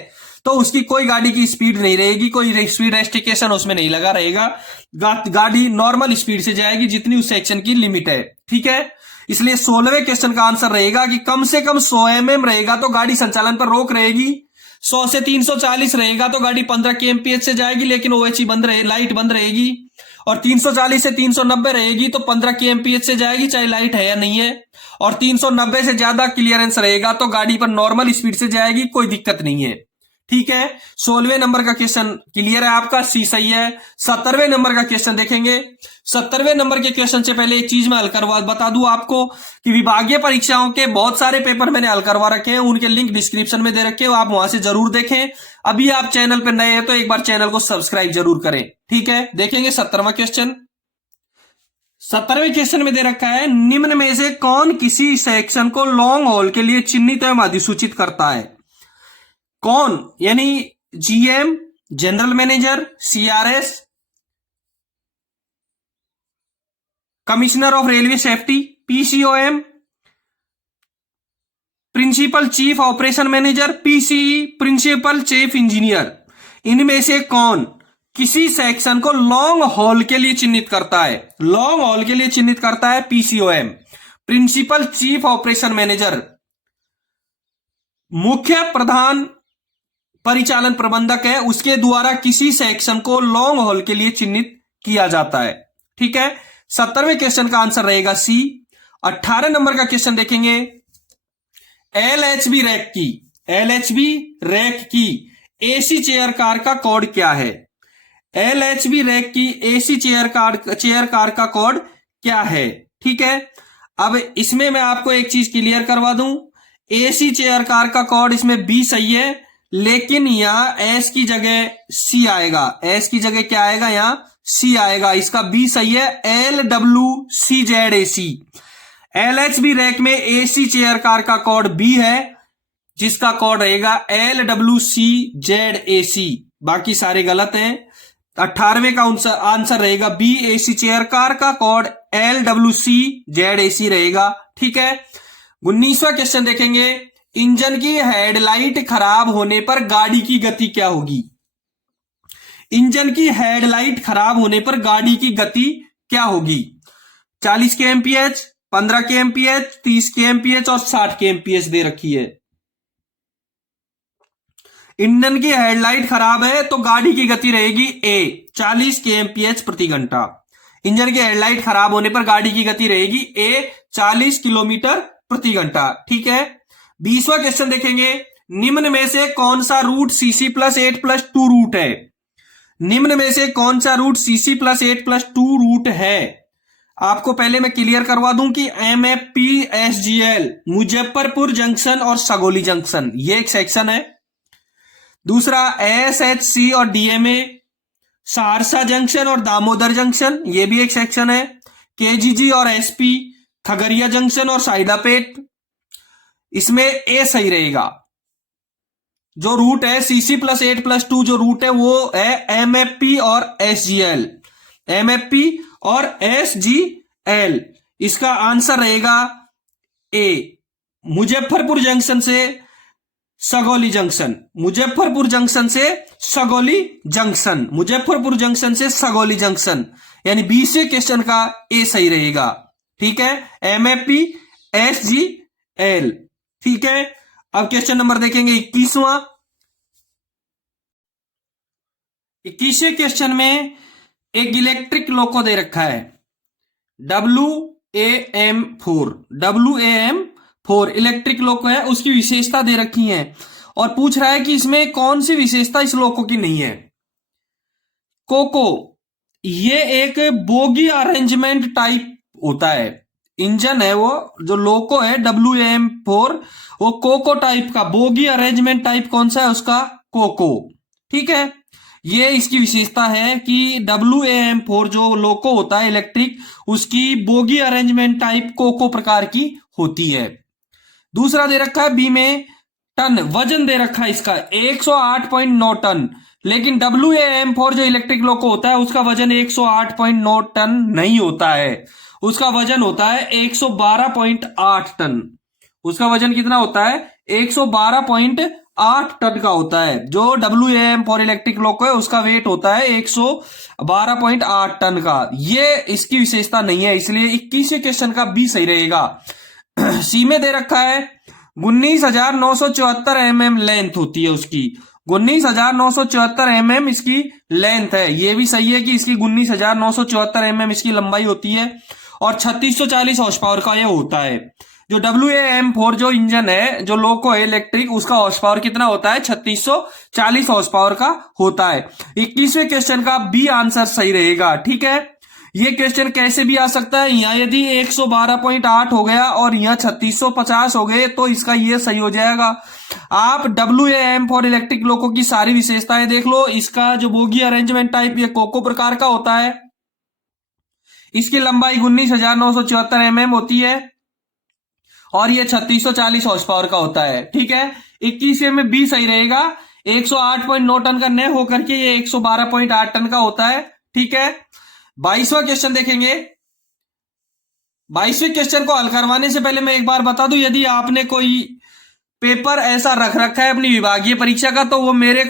तो उसकी कोई गाड़ी की स्पीड नहीं रहेगी, कोई स्पीड रेस्ट्रिक्शन उसमें नहीं लगा रहेगा, गाड़ी नॉर्मल स्पीड से जाएगी जितनी उस सेक्शन की लिमिट है। ठीक है, इसलिए 16वें क्वेश्चन का आंसर रहेगा कि कम से कम 100 mm रहेगा तो गाड़ी संचालन पर रोक रहेगी, 100 से 340 रहेगा तो गाड़ी 15 kmph से जाएगी लेकिन OHE बंद रहे, लाइट बंद रहेगी, और 340 से 390 रहेगी तो 15 kmph से जाएगी चाहे लाइट है या नहीं है, और 390 से ज्यादा क्लियरेंस रहेगा तो गाड़ी पर नॉर्मल स्पीड से जाएगी, कोई दिक्कत नहीं है। ठीक है, 16वें नंबर का क्वेश्चन क्लियर है आपका, सी सही है। 17वें नंबर का क्वेश्चन देखेंगे। 17वें नंबर के क्वेश्चन से पहले एक चीज मैं हल करवा बता दूं आपको कि विभागीय परीक्षाओं के बहुत सारे पेपर मैंने हल करवा रखे हैं, उनके लिंक डिस्क्रिप्शन में दे रखे हैं, आप वहां से जरूर देखें। अभी आप चैनल पर नए हैं तो एक बार चैनल को सब्सक्राइब जरूर करें। ठीक है, देखेंगे 17वां क्वेश्चन। 17वें क्वेश्चन में दे रखा है, निम्न में से कौन किसी सेक्शन को लॉन्ग हॉल के लिए चिन्हित एवं अधिसूचित करता है? कौन, यानी GM, general manager, CRS, commissioner of railway safety, PCOM, principal chief operation manager, PCE, principal chief engineer. इनमें से कौन किसी सेक्शन को लॉन्ग हॉल के लिए चिन्हित करता है? लॉन्ग हॉल के लिए चिन्हित करता है PCOM, principal chief operation manager. मुख्य प्रधान परिचालन प्रबंधक है, उसके द्वारा किसी सेक्शन को लॉन्ग हॉल के लिए चिन्हित किया जाता है। ठीक है, 17वें क्वेश्चन का आंसर रहेगा सी। 18 नंबर का क्वेश्चन देखेंगे। LHB रैक की AC चेयर कार का कोड क्या है? LHB रैक की AC चेयर कार का कोड क्या है? ठीक है, अब इसमें मैं आपको एक चीज क्लियर करवा दूं, AC चेयर कार का कोड इसमें B सही है, लेकिन यहां S की जगह C आएगा। S की जगह क्या आएगा? यहां C आएगा, इसका B सही है, LWCZAC। LHB रैक में AC चेयर कार का कोड B है, जिसका कोड रहेगा LWCZAC, बाकी सारे गलत हैं। 18वें का आंसर रहेगा B, AC चेयर कार का कोड LWCZAC रहेगा। ठीक है, 19वां क्वेश्चन देखेंगे। इंजन की हेडलाइट खराब होने पर गाड़ी की गति क्या होगी? इंजन की हेडलाइट खराब होने पर गाड़ी की गति क्या होगी? 40 kmph, 15 kmph, 30 kmph और 60 kmph दे रखी है। इंजन की हेडलाइट खराब है तो गाड़ी की गति रहेगी A, 40 kmph प्रति घंटा। इंजन की हेडलाइट खराब होने पर गाड़ी की गति रहेगी A, 40 किलोमीटर प्रति घंटा। ठीक है, 20वां क्वेश्चन देखेंगे। निम्न में से कौन सा रूट CC+8+2 रूट है? निम्न में से कौन सा रूट CC+8+2 रूट है? आपको पहले मैं क्लियर करवा दूं कि MFP SGL मुजफ्फरपुर जंक्शन और सगोली जंक्शन ये एक सेक्शन है। दूसरा SHC और DMA सहरसा जंक्शन और दामोदर जंक्शन ये भी एक सेक्शन है। KGG और SP खगड़िया जंक्शन और साइदापेट, इसमें A सही रहेगा। जो रूट है CC+8+2 जो रूट है वो है MFP और SGL, MFP और SGL। इसका आंसर रहेगा A, मुजफ्फरपुर जंक्शन से सगोली जंक्शन, मुजफ्फरपुर जंक्शन से सगोली जंक्शन, मुजफ्फरपुर जंक्शन से सगोली जंक्शन, यानी 20वें क्वेश्चन का A सही रहेगा। ठीक है, MFP SGL। ठीक है, अब क्वेश्चन नंबर देखेंगे 21वां। 21वें क्वेश्चन में एक इलेक्ट्रिक लोको दे रखा है WAM4 इलेक्ट्रिक लोको है, उसकी विशेषता दे रखी है और पूछ रहा है कि इसमें कौन सी विशेषता इस लोको की नहीं है। कोको, ये एक बोगी अरेंजमेंट टाइप होता है, इंजन है वो, जो लोको है WAM4 वो कोको टाइप का, बोगी अरेंजमेंट टाइप कौन सा है उसका? कोको। ठीक है, ये इसकी विशेषता है कि WAM4 जो लोको होता है इलेक्ट्रिक, उसकी बोगी अरेंजमेंट टाइप कोको प्रकार की होती है। दूसरा दे रखा है बी में टन, वजन दे रखा है इसका 108.9 टन, लेकिन WAM4 जो इलेक्ट्रिक लोको होता है उसका वजन 108.9 टन नहीं होता है, उसका वजन होता है 112.8 टन। उसका वजन कितना होता है? 112.8 108 टन का होता है। जो WAM फॉर इलेक्ट्रिक लोको है उसका वेट होता है 112.8 टन का। ये इसकी विशेषता नहीं है, इसलिए 21वें क्वेश्चन का बी सही रहेगा। सी में दे रखा है 19,974 mm लेंथ होती है उसकी, 19,974 mm इसकी लेंथ है। ये भी सही है कि इसकी 19,974 mm इसकी लंबाई होती है और 3640 हॉर्स पावर का ये होता है। जो WAM4 जो इंजन है, जो लोको है इलेक्ट्रिक, उसका हॉर्स पावर कितना होता है? 3640 हॉर्स पावर का होता है। 21वें क्वेश्चन का बी आंसर सही रहेगा। ठीक है, ये क्वेश्चन कैसे भी आ सकता है। यहाँ यदि 112.8 हो गया और यहाँ 3650 हो गए तो इसका ये सही हो जाएगा। आप WAM फॉर इलेक्ट्रिक लोको की सारी विशेषताएं देख लो। इसका जो बोगी अरेंजमेंट टाइप ये कोको प्रकार का होता है। इसकी लंबाई 19,974 mm होती है और ये 3640 हॉर्स पावर का होता है। ठीक है, 21वें में बी सही रहेगा। 108.9 टन का न होकर के ये 112.8 टन का होता है। ठीक है, 22वां क्वेश्चन देखेंगे। 22वें क्वेश्चन को हल करवाने से पहले मैं एक बार बता दूं, यदि आपने कोई पेपर ऐसा रख रखा है अपनी विभागीय परीक्षा का, तो वो मेरे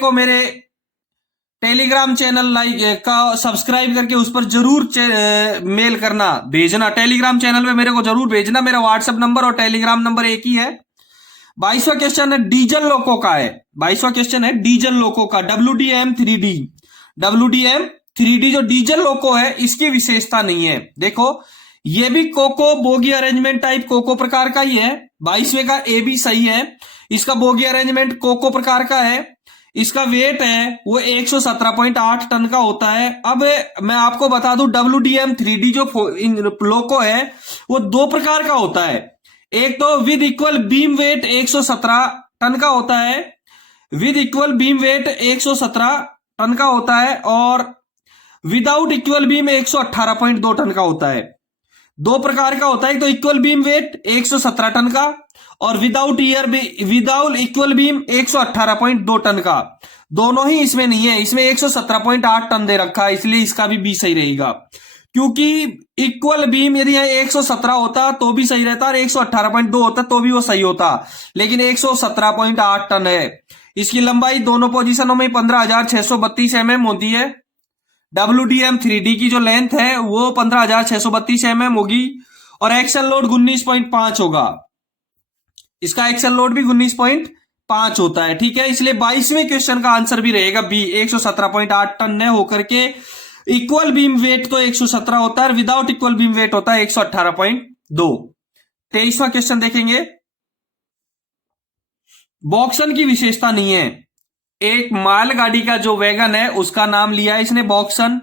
टेलीग्राम चैनल लाइक का सब्सक्राइब करके उस पर जरूर मेल करना, भेजना। टेलीग्राम चैनल पे मेरे को जरूर भेजना। मेरा व्हाट्सएप नंबर और टेलीग्राम नंबर एक ही है। 22वां क्वेश्चन है डीजल लोको का है। 22वां क्वेश्चन है डीजल लोको का, WDM3D। WDM3D जो डीजल लोको है इसकी विशेषता नहीं है। देखो, ये भी coco bogie arrangement type coco प्रकार का ही है। 22वें का ए भी सही है। इसका बोगी अरेंजमेंट कोको प्रकार का है। इसका वेट है वो 117.8 टन का होता है। अब मैं आपको बता दूं, WDM3D जो लोको है वो दो प्रकार का होता है। एक तो with equal beam weight 117 ton का होता है, with equal beam weight 117 ton का होता है, और विदाउट इक्वल बीम 118.2 टन का होता है। दो प्रकार का होता है। एक तो इक्वल बीम वेट 117 टन का और विदाउट इक्वल बीम 118.2 टन का। दोनों ही इसमें नहीं है। इसमें 117.8 टन दे रखा है, इसलिए इसका भी बी सही रहेगा। क्योंकि इक्वल बीम यदि 117 होता तो भी सही रहता और 118.2 होता तो भी वो सही होता, लेकिन 117.8 टन है। इसकी लंबाई दोनों पोजीशनों में 15,632 mm होती है। WDM3D की जो लेंथ है वो 15,632 mm होगी और एक्शन लोड 19.5 होगा। इसका एक्शन लोड भी 19.5 होता है। ठीक है, इसलिए 22वें क्वेश्चन का आंसर भी रहेगा बी। 117.8 टन न होकर के इक्वल बीम वेट तो 117 होता है, विदाउट इक्वल बीम वेट होता है 118.2। 23वां क्वेश्चन देखेंगे। बॉक्सन की विशेषता नहीं है। एक मालगाड़ी का जो वैगन है उसका नाम लिया है इसने बॉक्सन,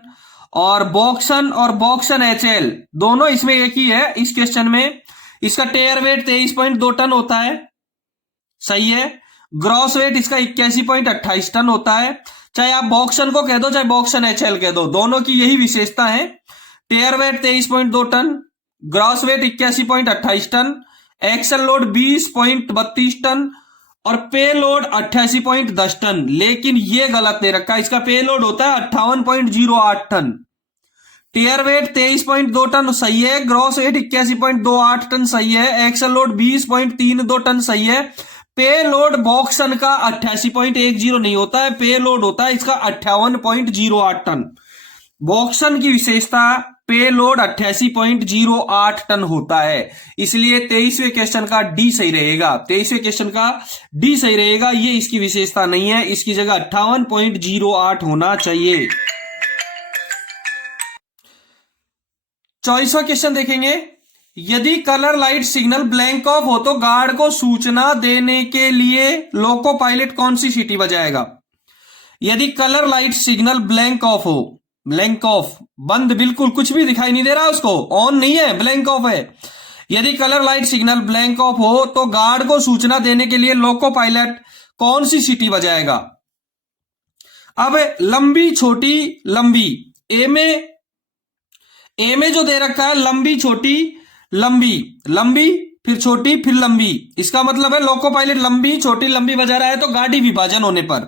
और बॉक्सन HL दोनों इसमें एक ही है। इस क्वेश्चन में इसका टेयर वेट 23.2 टन होता है, सही है। ग्रॉस वेट इसका 81.28 टन होता है। चाहे आप बॉक्सन को कह दो चाहे बॉक्सन HL कह दो, दोनों की यही विशेषता है। Tare weight 23.2 ton, gross weight 81.28 ton, action load 20.32 ton और पे लोड 88.10 टन। लेकिन ये गलत दे रखा है। इसका पे लोड होता है 58.08 टन। टेयर वेट 23.2 टन सही है, ग्रॉस वेट 81.28 टन सही है, एक्शन लोड 20.32 टन सही है। पे लोड बॉक्सन का 88.10 नहीं होता है, पे लोड होता है इसका 58.08 टन। बॉक्सन की विशेषता पे लोड 88.08 टन होता है, इसलिए 23वें क्वेश्चन का डी सही रहेगा। 23वें क्वेश्चन का डी सही रहेगा। ये इसकी विशेषता नहीं है, इसकी जगह 58.08 होना चाहिए। 24वां क्वेश्चन देखेंगे। यदि colour light signal blank of हो तो गार्ड को सूचना देने के लिए लोको पायलट कौन सी सीटी बजाएगा? यदि colour light signal blank of हो, ब्लैंक ऑफ बंद, बिल्कुल कुछ भी दिखाई नहीं दे रहा, उसको ऑन नहीं है, ब्लैंक ऑफ है। यदि colour light signal blank of हो तो गार्ड को सूचना देने के लिए लोको पायलट कौन सी सीटी बजाएगा? अब लंबी छोटी लंबी, ए में जो दे रखा है लंबी छोटी लंबी, लंबी फिर छोटी फिर लंबी, इसका मतलब है लोको पायलट लंबी छोटी लंबी बजा रहा है तो गाड़ी विभाजन होने पर।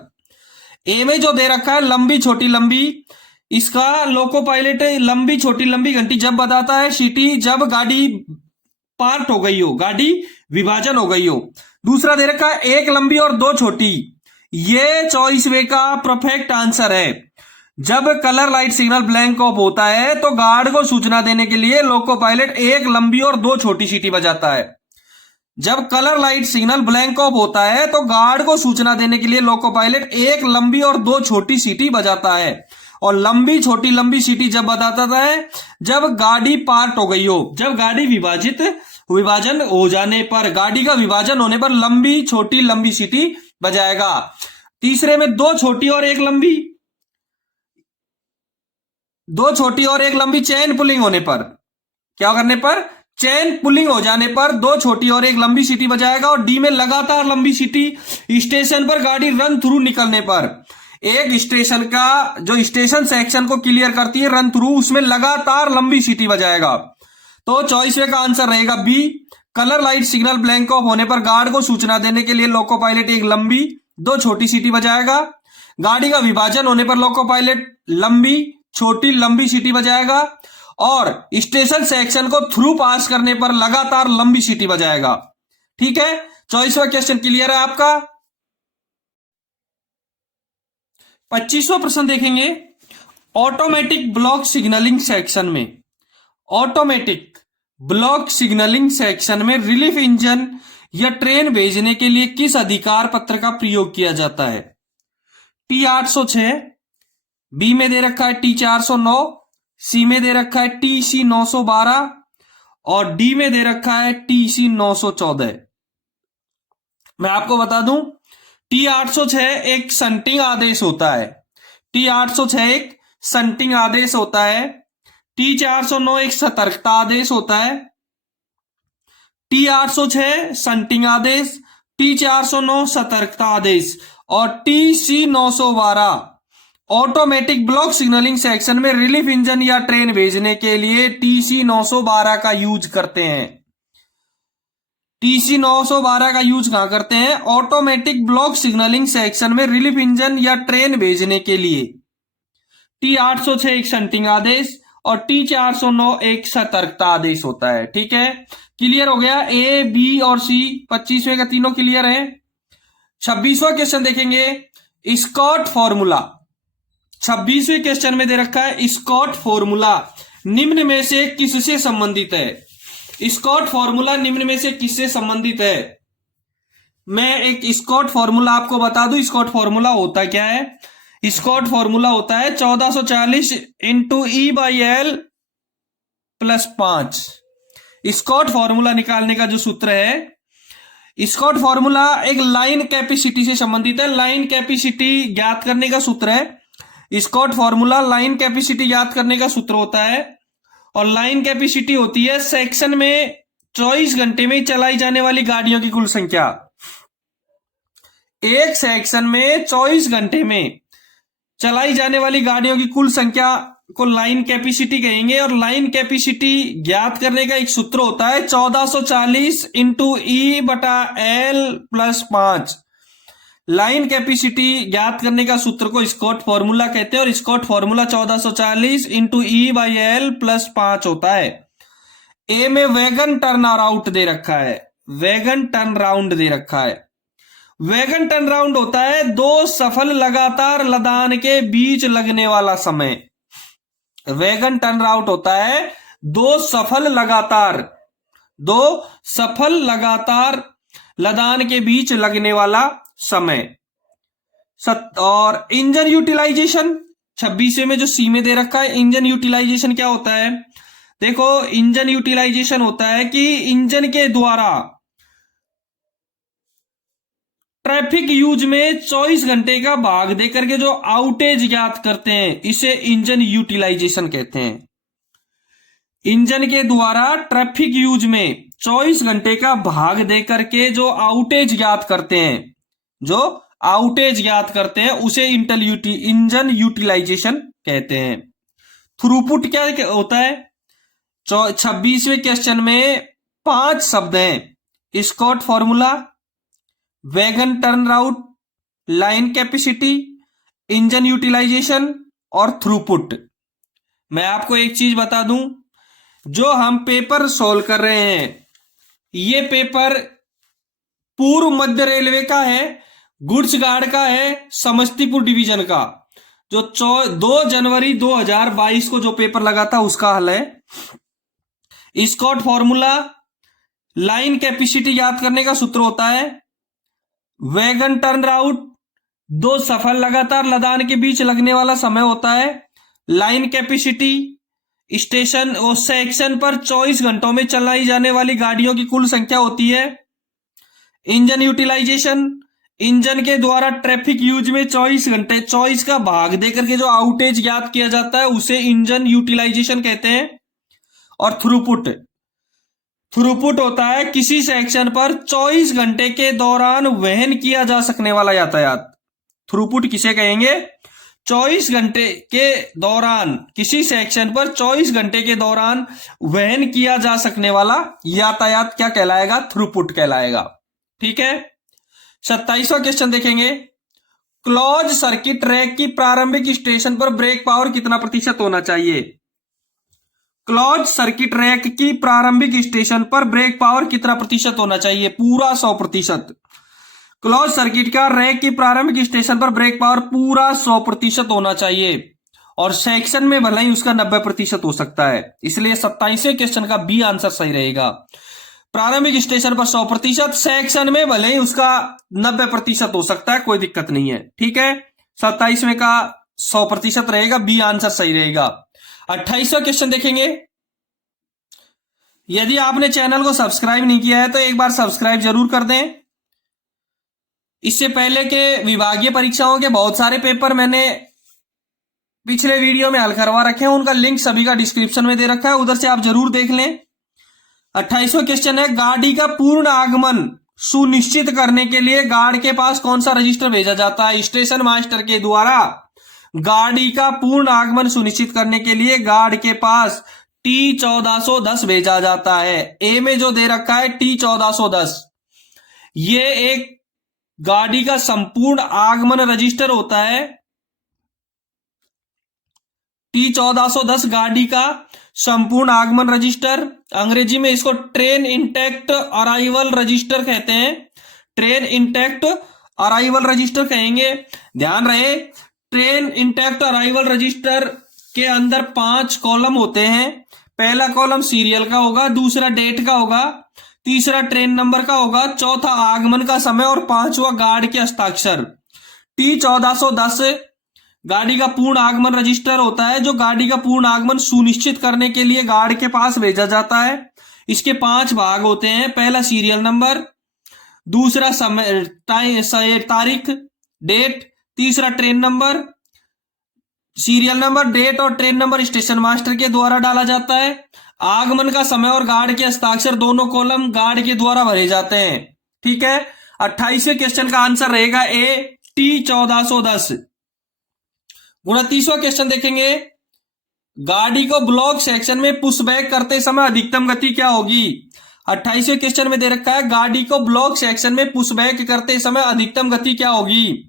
ए में जो दे रखा है लंबी छोटी लंबी, इसका लोको पायलट लंबी छोटी लंबी घंटी जब बजाता है सीटी जब गाड़ी पार्ट हो गई हो, गाड़ी विभाजन हो गई हो। दूसरा दे रखा है एक लंबी और दो छोटी। ये 24वें का परफेक्ट आंसर है। जब colour light signal blank of होता है तो गार्ड को सूचना देने के लिए लोको पायलट एक लंबी और दो छोटी सीटी बजाता है। जब colour light signal blank of होता है तो गार्ड को सूचना देने के लिए लोको पायलट एक लंबी और दो छोटी सीटी बजाता है। और लंबी छोटी लंबी सीटी जब बजाता है जब गाड़ी पार्ट हो गई हो, जब गाड़ी विभाजन हो जाने पर, गाड़ी का विभाजन होने पर लंबी छोटी लंबी सीटी बजाएगा। तीसरे में दो छोटी और एक लंबी, दो छोटी और एक लंबी चेन पुलिंग होने पर, क्या करने पर, चेन पुलिंग हो जाने पर दो छोटी और एक लंबी सीटी बजाएगा। और डी में लगातार लंबी सीटी स्टेशन पर गाड़ी रन थ्रू निकलने पर, एक स्टेशन का जो स्टेशन सेक्शन को क्लियर करती है रन थ्रू, उसमें लगातार लंबी सीटी बजाएगा। तो 24वें का आंसर रहेगा B. Colour light signal blank off होने पर गार्ड को सूचना देने के लिए लोको पायलट एक लंबी दो छोटी सीटी बजाएगा। गाड़ी का विभाजन होने पर लोको पायलट लंबी छोटी लंबी सीटी बजाएगा। और स्टेशन सेक्शन को थ्रू पास करने पर लगातार लंबी सीटी बजाएगा। ठीक है, 24वां क्वेश्चन क्लियर है आपका। 25वां प्रश्न देखेंगे। ऑटोमेटिक ब्लॉक सिग्नलिंग सेक्शन में, ऑटोमेटिक ब्लॉक सिग्नलिंग सेक्शन में रिलीफ इंजन या ट्रेन भेजने के लिए किस अधिकार पत्र का प्रयोग किया जाता है? T806, बी में दे रखा है T409, सी में दे रखा है TC912 और डी में दे रखा है TC914। मैं आपको बता दूं, T806 एक संटिंग आदेश होता है। T806 एक संटिंग आदेश होता है। T409 एक सतर्कता आदेश होता है। T806 संटिंग आदेश, T409 सतर्कता आदेश और TC912 automatic block signalling section में रिलीफ इंजन या ट्रेन भेजने के लिए TC912 का यूज करते हैं। TC912 का यूज कहां करते हैं? ऑटोमेटिक ब्लॉक सिग्नलिंग सेक्शन में रिलीफ इंजन या ट्रेन भेजने के लिए। T806 एक संटिंग आदेश और T409 एक सतर्कता आदेश होता है। ठीक है, क्लियर हो गया। ए, बी और सी 25वें का तीनों क्लियर है। 26वां क्वेश्चन देखेंगे। स्कॉट फॉर्मूला, 26वें क्वेश्चन में दे रखा है स्कॉट फॉर्मूला निम्न में से किससे संबंधित है? स्कॉट फॉर्मूला निम्न में से किससे संबंधित है? मैं एक स्कॉट फॉर्मूला आपको बता दूं। स्कॉट फॉर्मूला होता क्या है? स्कॉट फॉर्मूला होता है 1440 into E/L plus 5। Scott formula निकालने का जो सूत्र है, स्कॉट फॉर्मूला एक लाइन कैपेसिटी से संबंधित है। लाइन कैपेसिटी ज्ञात करने का सूत्र है। स्कॉट फॉर्मूला लाइन कैपेसिटी ज्ञात करने का सूत्र होता है। और लाइन कैपेसिटी होती है सेक्शन में 24 घंटे में चलाई जाने वाली गाड़ियों की कुल संख्या। एक सेक्शन में 24 घंटे में चलाई जाने वाली गाड़ियों की कुल संख्या को लाइन कैपेसिटी कहेंगे। और लाइन कैपेसिटी ज्ञात करने का एक सूत्र होता है 1440 into E/L plus 5। Line capacity ज्ञात करने का सूत्र को स्कॉट फॉर्मूला कहते हैं। और Scott formula 1440 into E/L plus 5 होता है। ए में वैगन टर्न अराउंड दे रखा है, वैगन टर्न राउंड दे रखा है। वैगन टर्न राउंड होता है दो सफल लगातार लदान के बीच लगने वाला समय। वैगन टर्न राउंड होता है दो सफल लगातार लदान के बीच लगने वाला समय। और इंजन यूटिलाइजेशन 26वें में जो सी में दे रखा है, इंजन यूटिलाइजेशन क्या होता है? देखो, इंजन यूटिलाइजेशन होता है कि इंजन के द्वारा ट्रैफिक यूज में 24 घंटे का भाग देकर के जो आउटेज ज्ञात करते हैं, इसे इंजन यूटिलाइजेशन कहते हैं। इंजन के द्वारा ट्रैफिक यूज में 24 घंटे का भाग देकर के जो आउटेज ज्ञात करते हैं, उसे इंजन यूटिलाइजेशन कहते हैं। थ्रूपुट क्या होता है? 26वें क्वेश्चन में 5 शब्द हैं। स्कॉट फॉर्मूला, वैगन टर्न राउट, लाइन कैपेसिटी, इंजन यूटिलाइजेशन और थ्रूपुट। मैं आपको एक चीज बता दूं, जो हम पेपर सॉल्व कर रहे हैं, ये पेपर पूर्व मध्य रेलवे का है, गुड्स गार्ड का है, समस्तीपुर डिवीजन का। जो 2 जनवरी 2022 को जो पेपर लगा था उसका हल है। स्कॉट फॉर्मूला, लाइन कैपेसिटी याद करने का सूत्र होता है वैगन टर्न राउट, 2 सफल लगातार लदान के बीच लगने वाला समय होता है। लाइन कैपेसिटी, स्टेशन और सेक्शन पर 24 घंटों में चलाई जाने वाली गाड़ियों की कुल संख्या होती है। इंजन यूटिलाइजेशन, इंजन के द्वारा ट्रैफिक यूज में 24 घंटे 24 का भाग देकर के जो आउटेज ज्ञात किया जाता है उसे इंजन यूटिलाइजेशन कहते हैं। और थ्रूपुट, थ्रूपुट होता है किसी सेक्शन पर 24 घंटे के दौरान वहन किया जा सकने वाला यातायात। थ्रूपुट किसे कहेंगे? 24 घंटे के दौरान, किसी सेक्शन पर 24 घंटे के दौरान वहन किया जा सकने वाला यातायात क्या कहलाएगा? थ्रूपुट कहलाएगा। ठीक है। 27वां क्वेश्चन देखेंगे। क्लोज सर्किट ट्रैक की प्रारंभिक स्टेशन पर ब्रेक पावर कितना प्रतिशत होना चाहिए? क्लोज सर्किट ट्रैक की प्रारंभिक स्टेशन पर ब्रेक पावर कितना प्रतिशत होना चाहिए? पूरा 100%। क्लोज सर्किट का रैक की प्रारंभिक स्टेशन पर ब्रेक पावर पूरा 100% होना चाहिए और सेक्शन में भले ही उसका 90% हो सकता है, इसलिए 27वें क्वेश्चन का बी आंसर सही रहेगा। प्रारंभिक स्टेशन पर 100%, सेक्शन में भले ही उसका 90% हो सकता है, कोई दिक्कत नहीं है। ठीक है, 27वें का 100% रहेगा, बी आंसर सही रहेगा। 28वां क्वेश्चन देखेंगे। यदि आपने चैनल को सब्सक्राइब नहीं किया है तो एक बार सब्सक्राइब जरूर कर दें। इससे पहले के विभागीय परीक्षाओं के बहुत सारे पेपर मैंने पिछले वीडियो में हल करवा रखे हैं, उनका लिंक सभी का डिस्क्रिप्शन में दे रखा है, उधर से आप जरूर देख लें। 28वां क्वेश्चन है, गाड़ी का पूर्ण आगमन सुनिश्चित करने के लिए गार्ड के पास कौन सा रजिस्टर भेजा जाता है? स्टेशन मास्टर के द्वारा गाड़ी का पूर्ण आगमन सुनिश्चित करने के लिए गार्ड के पास T1410 भेजा जाता है। ए में जो दे रखा है T1410, ये एक गाड़ी का संपूर्ण आगमन रजिस्टर होता है। T1410 गाड़ी का संपूर्ण आगमन रजिस्टर, अंग्रेजी में इसको ट्रेन इंटैक्ट अराइवल रजिस्टर कहते हैं। ट्रेन इंटैक्ट अराइवल रजिस्टर कहेंगे। ध्यान रहे, ट्रेन इंटैक्ट अराइवल रजिस्टर के अंदर 5 कॉलम होते हैं। पहला कॉलम सीरियल का होगा, दूसरा डेट का होगा, तीसरा ट्रेन नंबर का होगा, चौथा आगमन का समय और 5वां गार्ड के हस्ताक्षर। T1410 गाड़ी का पूर्ण आगमन रजिस्टर होता है जो गाड़ी का पूर्ण आगमन सुनिश्चित करने के लिए गार्ड के पास भेजा जाता है। इसके 5 भाग होते हैं। पहला सीरियल नंबर, दूसरा समय तारीख डेट, तीसरा train number. Serial number, date और ट्रेन नंबर स्टेशन मास्टर के द्वारा डाला जाता है। आगमन का समय और गार्ड के हस्ताक्षर दोनों कॉलम गार्ड के द्वारा भरे जाते हैं। ठीक है, 28वें क्वेश्चन का आंसर रहेगा ए T1410। 29वां क्वेश्चन देखेंगे। गाड़ी को ब्लॉक सेक्शन में पुशबैक करते समय अधिकतम गति क्या होगी? 28वें क्वेश्चन में दे रखा है, गाड़ी को ब्लॉक सेक्शन में पुशबैक करते समय अधिकतम गति क्या होगी?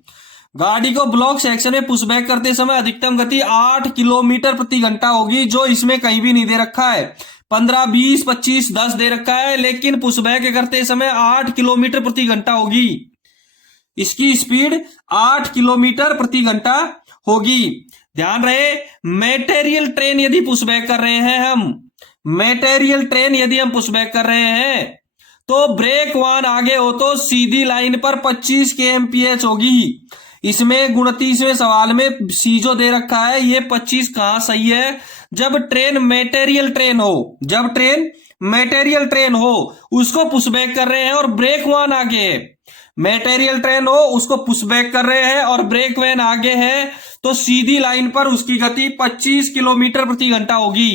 गाड़ी को ब्लॉक सेक्शन में पुशबैक करते समय अधिकतम गति 8 किलोमीटर प्रति घंटा होगी, जो इसमें कहीं भी नहीं दे रखा है। 15, 20, 25, 10 दे रखा है, लेकिन पुशबैक करते समय 8 किलोमीटर प्रति घंटा होगी। इसकी स्पीड 8 किलोमीटर प्रति घंटा होगी। ध्यान रहे, मेटेरियल ट्रेन यदि पुशबैक कर रहे हैं मेटेरियल ट्रेन यदि हम पुशबैक कर रहे हैं तो ब्रेक वाहन आगे हो तो सीधी लाइन पर 25 kmph होगी। इसमें 29वें सवाल में सी जो दे रखा है, ये 25 कहां सही है? जब ट्रेन मेटेरियल ट्रेन हो, जब ट्रेन मेटेरियल ट्रेन हो उसको पुशबैक कर रहे हैं और ब्रेक वाहन आगे है। मेटेरियल ट्रेन हो उसको पुशबैक कर रहे हैं और ब्रेक वैन आगे है, तो सीधी लाइन पर उसकी गति 25 किलोमीटर प्रति घंटा होगी।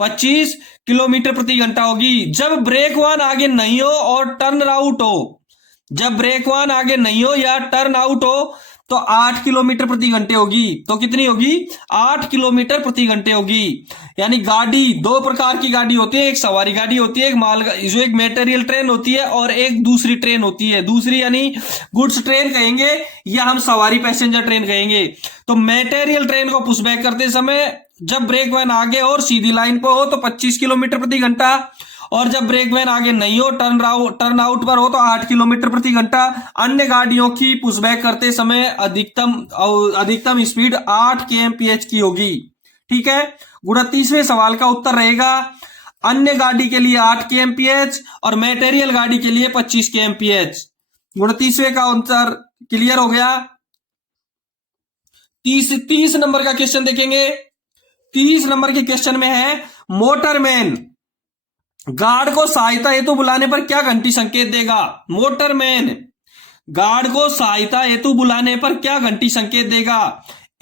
25 किलोमीटर प्रति घंटा होगी। जब ब्रेक वाहन आगे नहीं हो और टर्न आउट हो, जब ब्रेक वाहन आगे नहीं हो या टर्न आउट हो तो 8 किलोमीटर प्रति घंटे होगी। तो कितनी होगी? 8 किलोमीटर प्रति घंटे होगी। यानी गाड़ी, 2 प्रकार की गाड़ी होती है, एक सवारी गाड़ी होती है, एक माल जो एक मेटेरियल ट्रेन होती है और एक दूसरी ट्रेन होती है। दूसरी यानी गुड्स ट्रेन कहेंगे या हम सवारी पैसेंजर ट्रेन कहेंगे। तो मेटेरियल ट्रेन को पुशबैक करते समय जब ब्रेक वैन आगे हो और सीधी लाइन पर हो तो 25 किलोमीटर प्रति घंटा, और जब ब्रेक वैन आगे नहीं हो, टर्न आउट पर हो तो 8 किलोमीटर प्रति घंटा। अन्य गाड़ियों की पुशबैक करते समय अधिकतम स्पीड 8 kmph की होगी। ठीक है। 29वें सवाल का उत्तर रहेगा अन्य गाड़ी के लिए 8 kmph और मटेरियल गाड़ी के लिए 25 kmph। 29वें का उत्तर क्लियर हो गया। 30 नंबर का क्वेश्चन देखेंगे। 30 नंबर के क्वेश्चन में है मोटरमैन गार्ड को सहायता हेतु बुलाने पर क्या घंटी संकेत देगा। मोटरमैन गार्ड को सहायता हेतु बुलाने पर क्या घंटी संकेत देगा।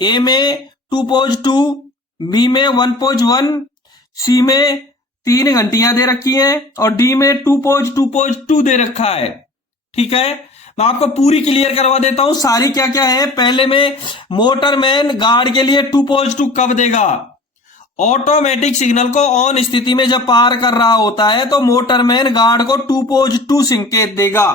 ए में 2.2, बी में 1.1, सी में 3 घंटियां दे रखी हैं और डी में 2.2 दे रखा है। ठीक है, मैं आपको पूरी क्लियर करवा देता हूं सारी क्या क्या है। पहले में मोटरमैन गार्ड के लिए 2.2 कब देगा। ऑटोमेटिक सिग्नल को ऑन स्थिति में जब पार कर रहा होता है तो मोटरमैन गार्ड को 2.2 संकेत देगा।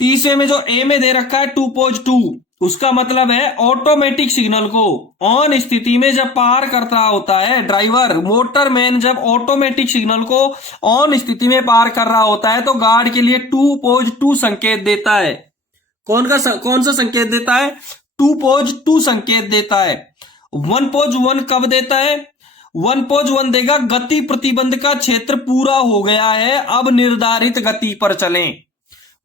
तीसरे में जो ए में दे रखा है 2.2, उसका मतलब है ऑटोमेटिक सिग्नल को ऑन स्थिति में जब पार करता होता है ड्राइवर, मोटरमैन जब ऑटोमेटिक सिग्नल को ऑन स्थिति में पार कर रहा होता है तो गार्ड के लिए 2.2 संकेत देता है। कौन सा संकेत देता है। 2.2 संकेत देता है। 1.1 कब देता है। 1.1 देगा गति प्रतिबंध का क्षेत्र पूरा हो गया है, अब निर्धारित गति पर चलें।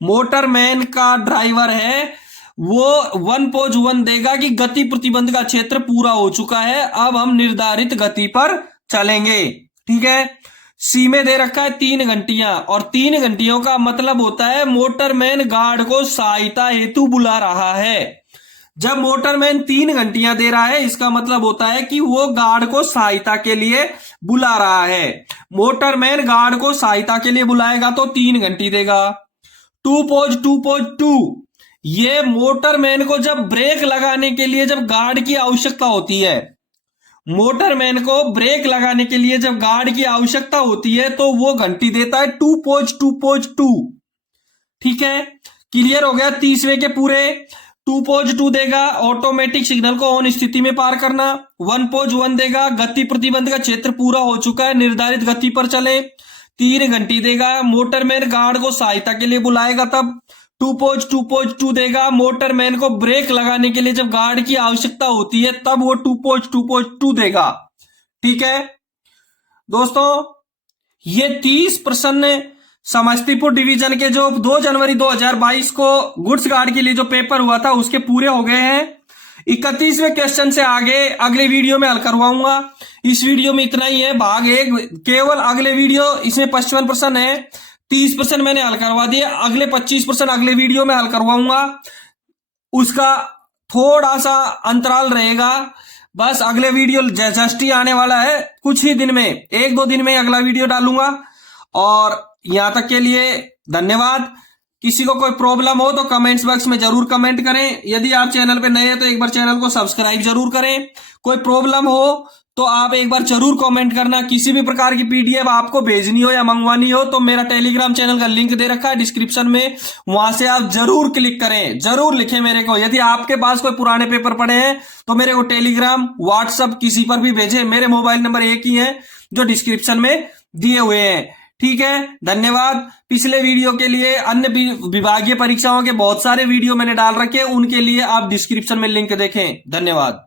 मोटरमैन का ड्राइवर है वो 1.1 देगा कि गति प्रतिबंध का क्षेत्र पूरा हो चुका है, अब हम निर्धारित गति पर चलेंगे। ठीक है। सी में दे रखा है 3 घंटियां और 3 घंटियों का मतलब होता है मोटरमैन गार्ड को सहायता हेतु बुला रहा है। जब मोटरमैन 3 घंटियां दे रहा है इसका मतलब होता है कि वो गार्ड को सहायता के लिए बुला रहा है। मोटरमैन गार्ड को सहायता के लिए बुलाएगा तो 3 घंटी देगा। 2.2 ये मोटरमैन को जब ब्रेक लगाने के लिए जब गार्ड की आवश्यकता होती है, मोटरमैन को ब्रेक लगाने के लिए जब गार्ड की आवश्यकता होती है तो वो घंटी देता है 2.2। ठीक है, क्लियर हो गया। 30वें के पूरे 2.2 देगा ऑटोमेटिक सिग्नल को ऑन स्थिति में पार करना। 1.1 देगा गति प्रतिबंध का क्षेत्र पूरा हो चुका है, निर्धारित गति पर चले। 3 घंटी देगा मोटरमैन गार्ड को सहायता के लिए बुलाएगा तब। 2.2 देगा मोटरमैन को ब्रेक लगाने के लिए जब गार्ड की आवश्यकता होती है तब वो 2.2 देगा। ठीक है दोस्तों, ये 30 प्रश्न समस्तीपुर डिवीजन के जो 2 जनवरी 2022 को गुड्स गार्ड के लिए जो पेपर हुआ था उसके पूरे हो गए हैं। 31वें क्वेश्चन से आगे अगले वीडियो में हल करवाऊंगा। इस वीडियो में इतना ही है, भाग 1 केवल। अगले वीडियो इसमें 55 प्रश्न है, 30 प्रश्न मैंने हल करवा दिए, अगले 25 प्रश्न अगले वीडियो में हल करवाऊंगा। उसका थोड़ा सा अंतराल रहेगा, बस अगले वीडियो जस्ट ही आने वाला है, कुछ ही दिन में, 1-2 दिन में अगला वीडियो डालूंगा। और यहां तक के लिए धन्यवाद। किसी को कोई प्रॉब्लम हो तो कमेंट्स बॉक्स में जरूर कमेंट करें। यदि आप चैनल पे नए हैं तो एक बार चैनल को सब्सक्राइब जरूर करें। कोई प्रॉब्लम हो तो आप एक बार जरूर कमेंट करना। किसी भी प्रकार की पीडीएफ आपको भेजनी हो या मंगवानी हो तो मेरा टेलीग्राम चैनल का लिंक दे रखा है डिस्क्रिप्शन में, वहां से आप जरूर क्लिक करें, जरूर लिखें मेरे को। यदि आपके पास कोई पुराने पेपर पड़े हैं तो मेरे को टेलीग्राम, व्हाट्सएप किसी पर भी भेजें। मेरे मोबाइल नंबर एक ही है जो डिस्क्रिप्शन में दिए हुए हैं। ठीक है, धन्यवाद। पिछले वीडियो के लिए अन्य विभागीय परीक्षाओं के बहुत सारे वीडियो मैंने डाल रखे हैं, उनके लिए आप डिस्क्रिप्शन में लिंक देखें। धन्यवाद।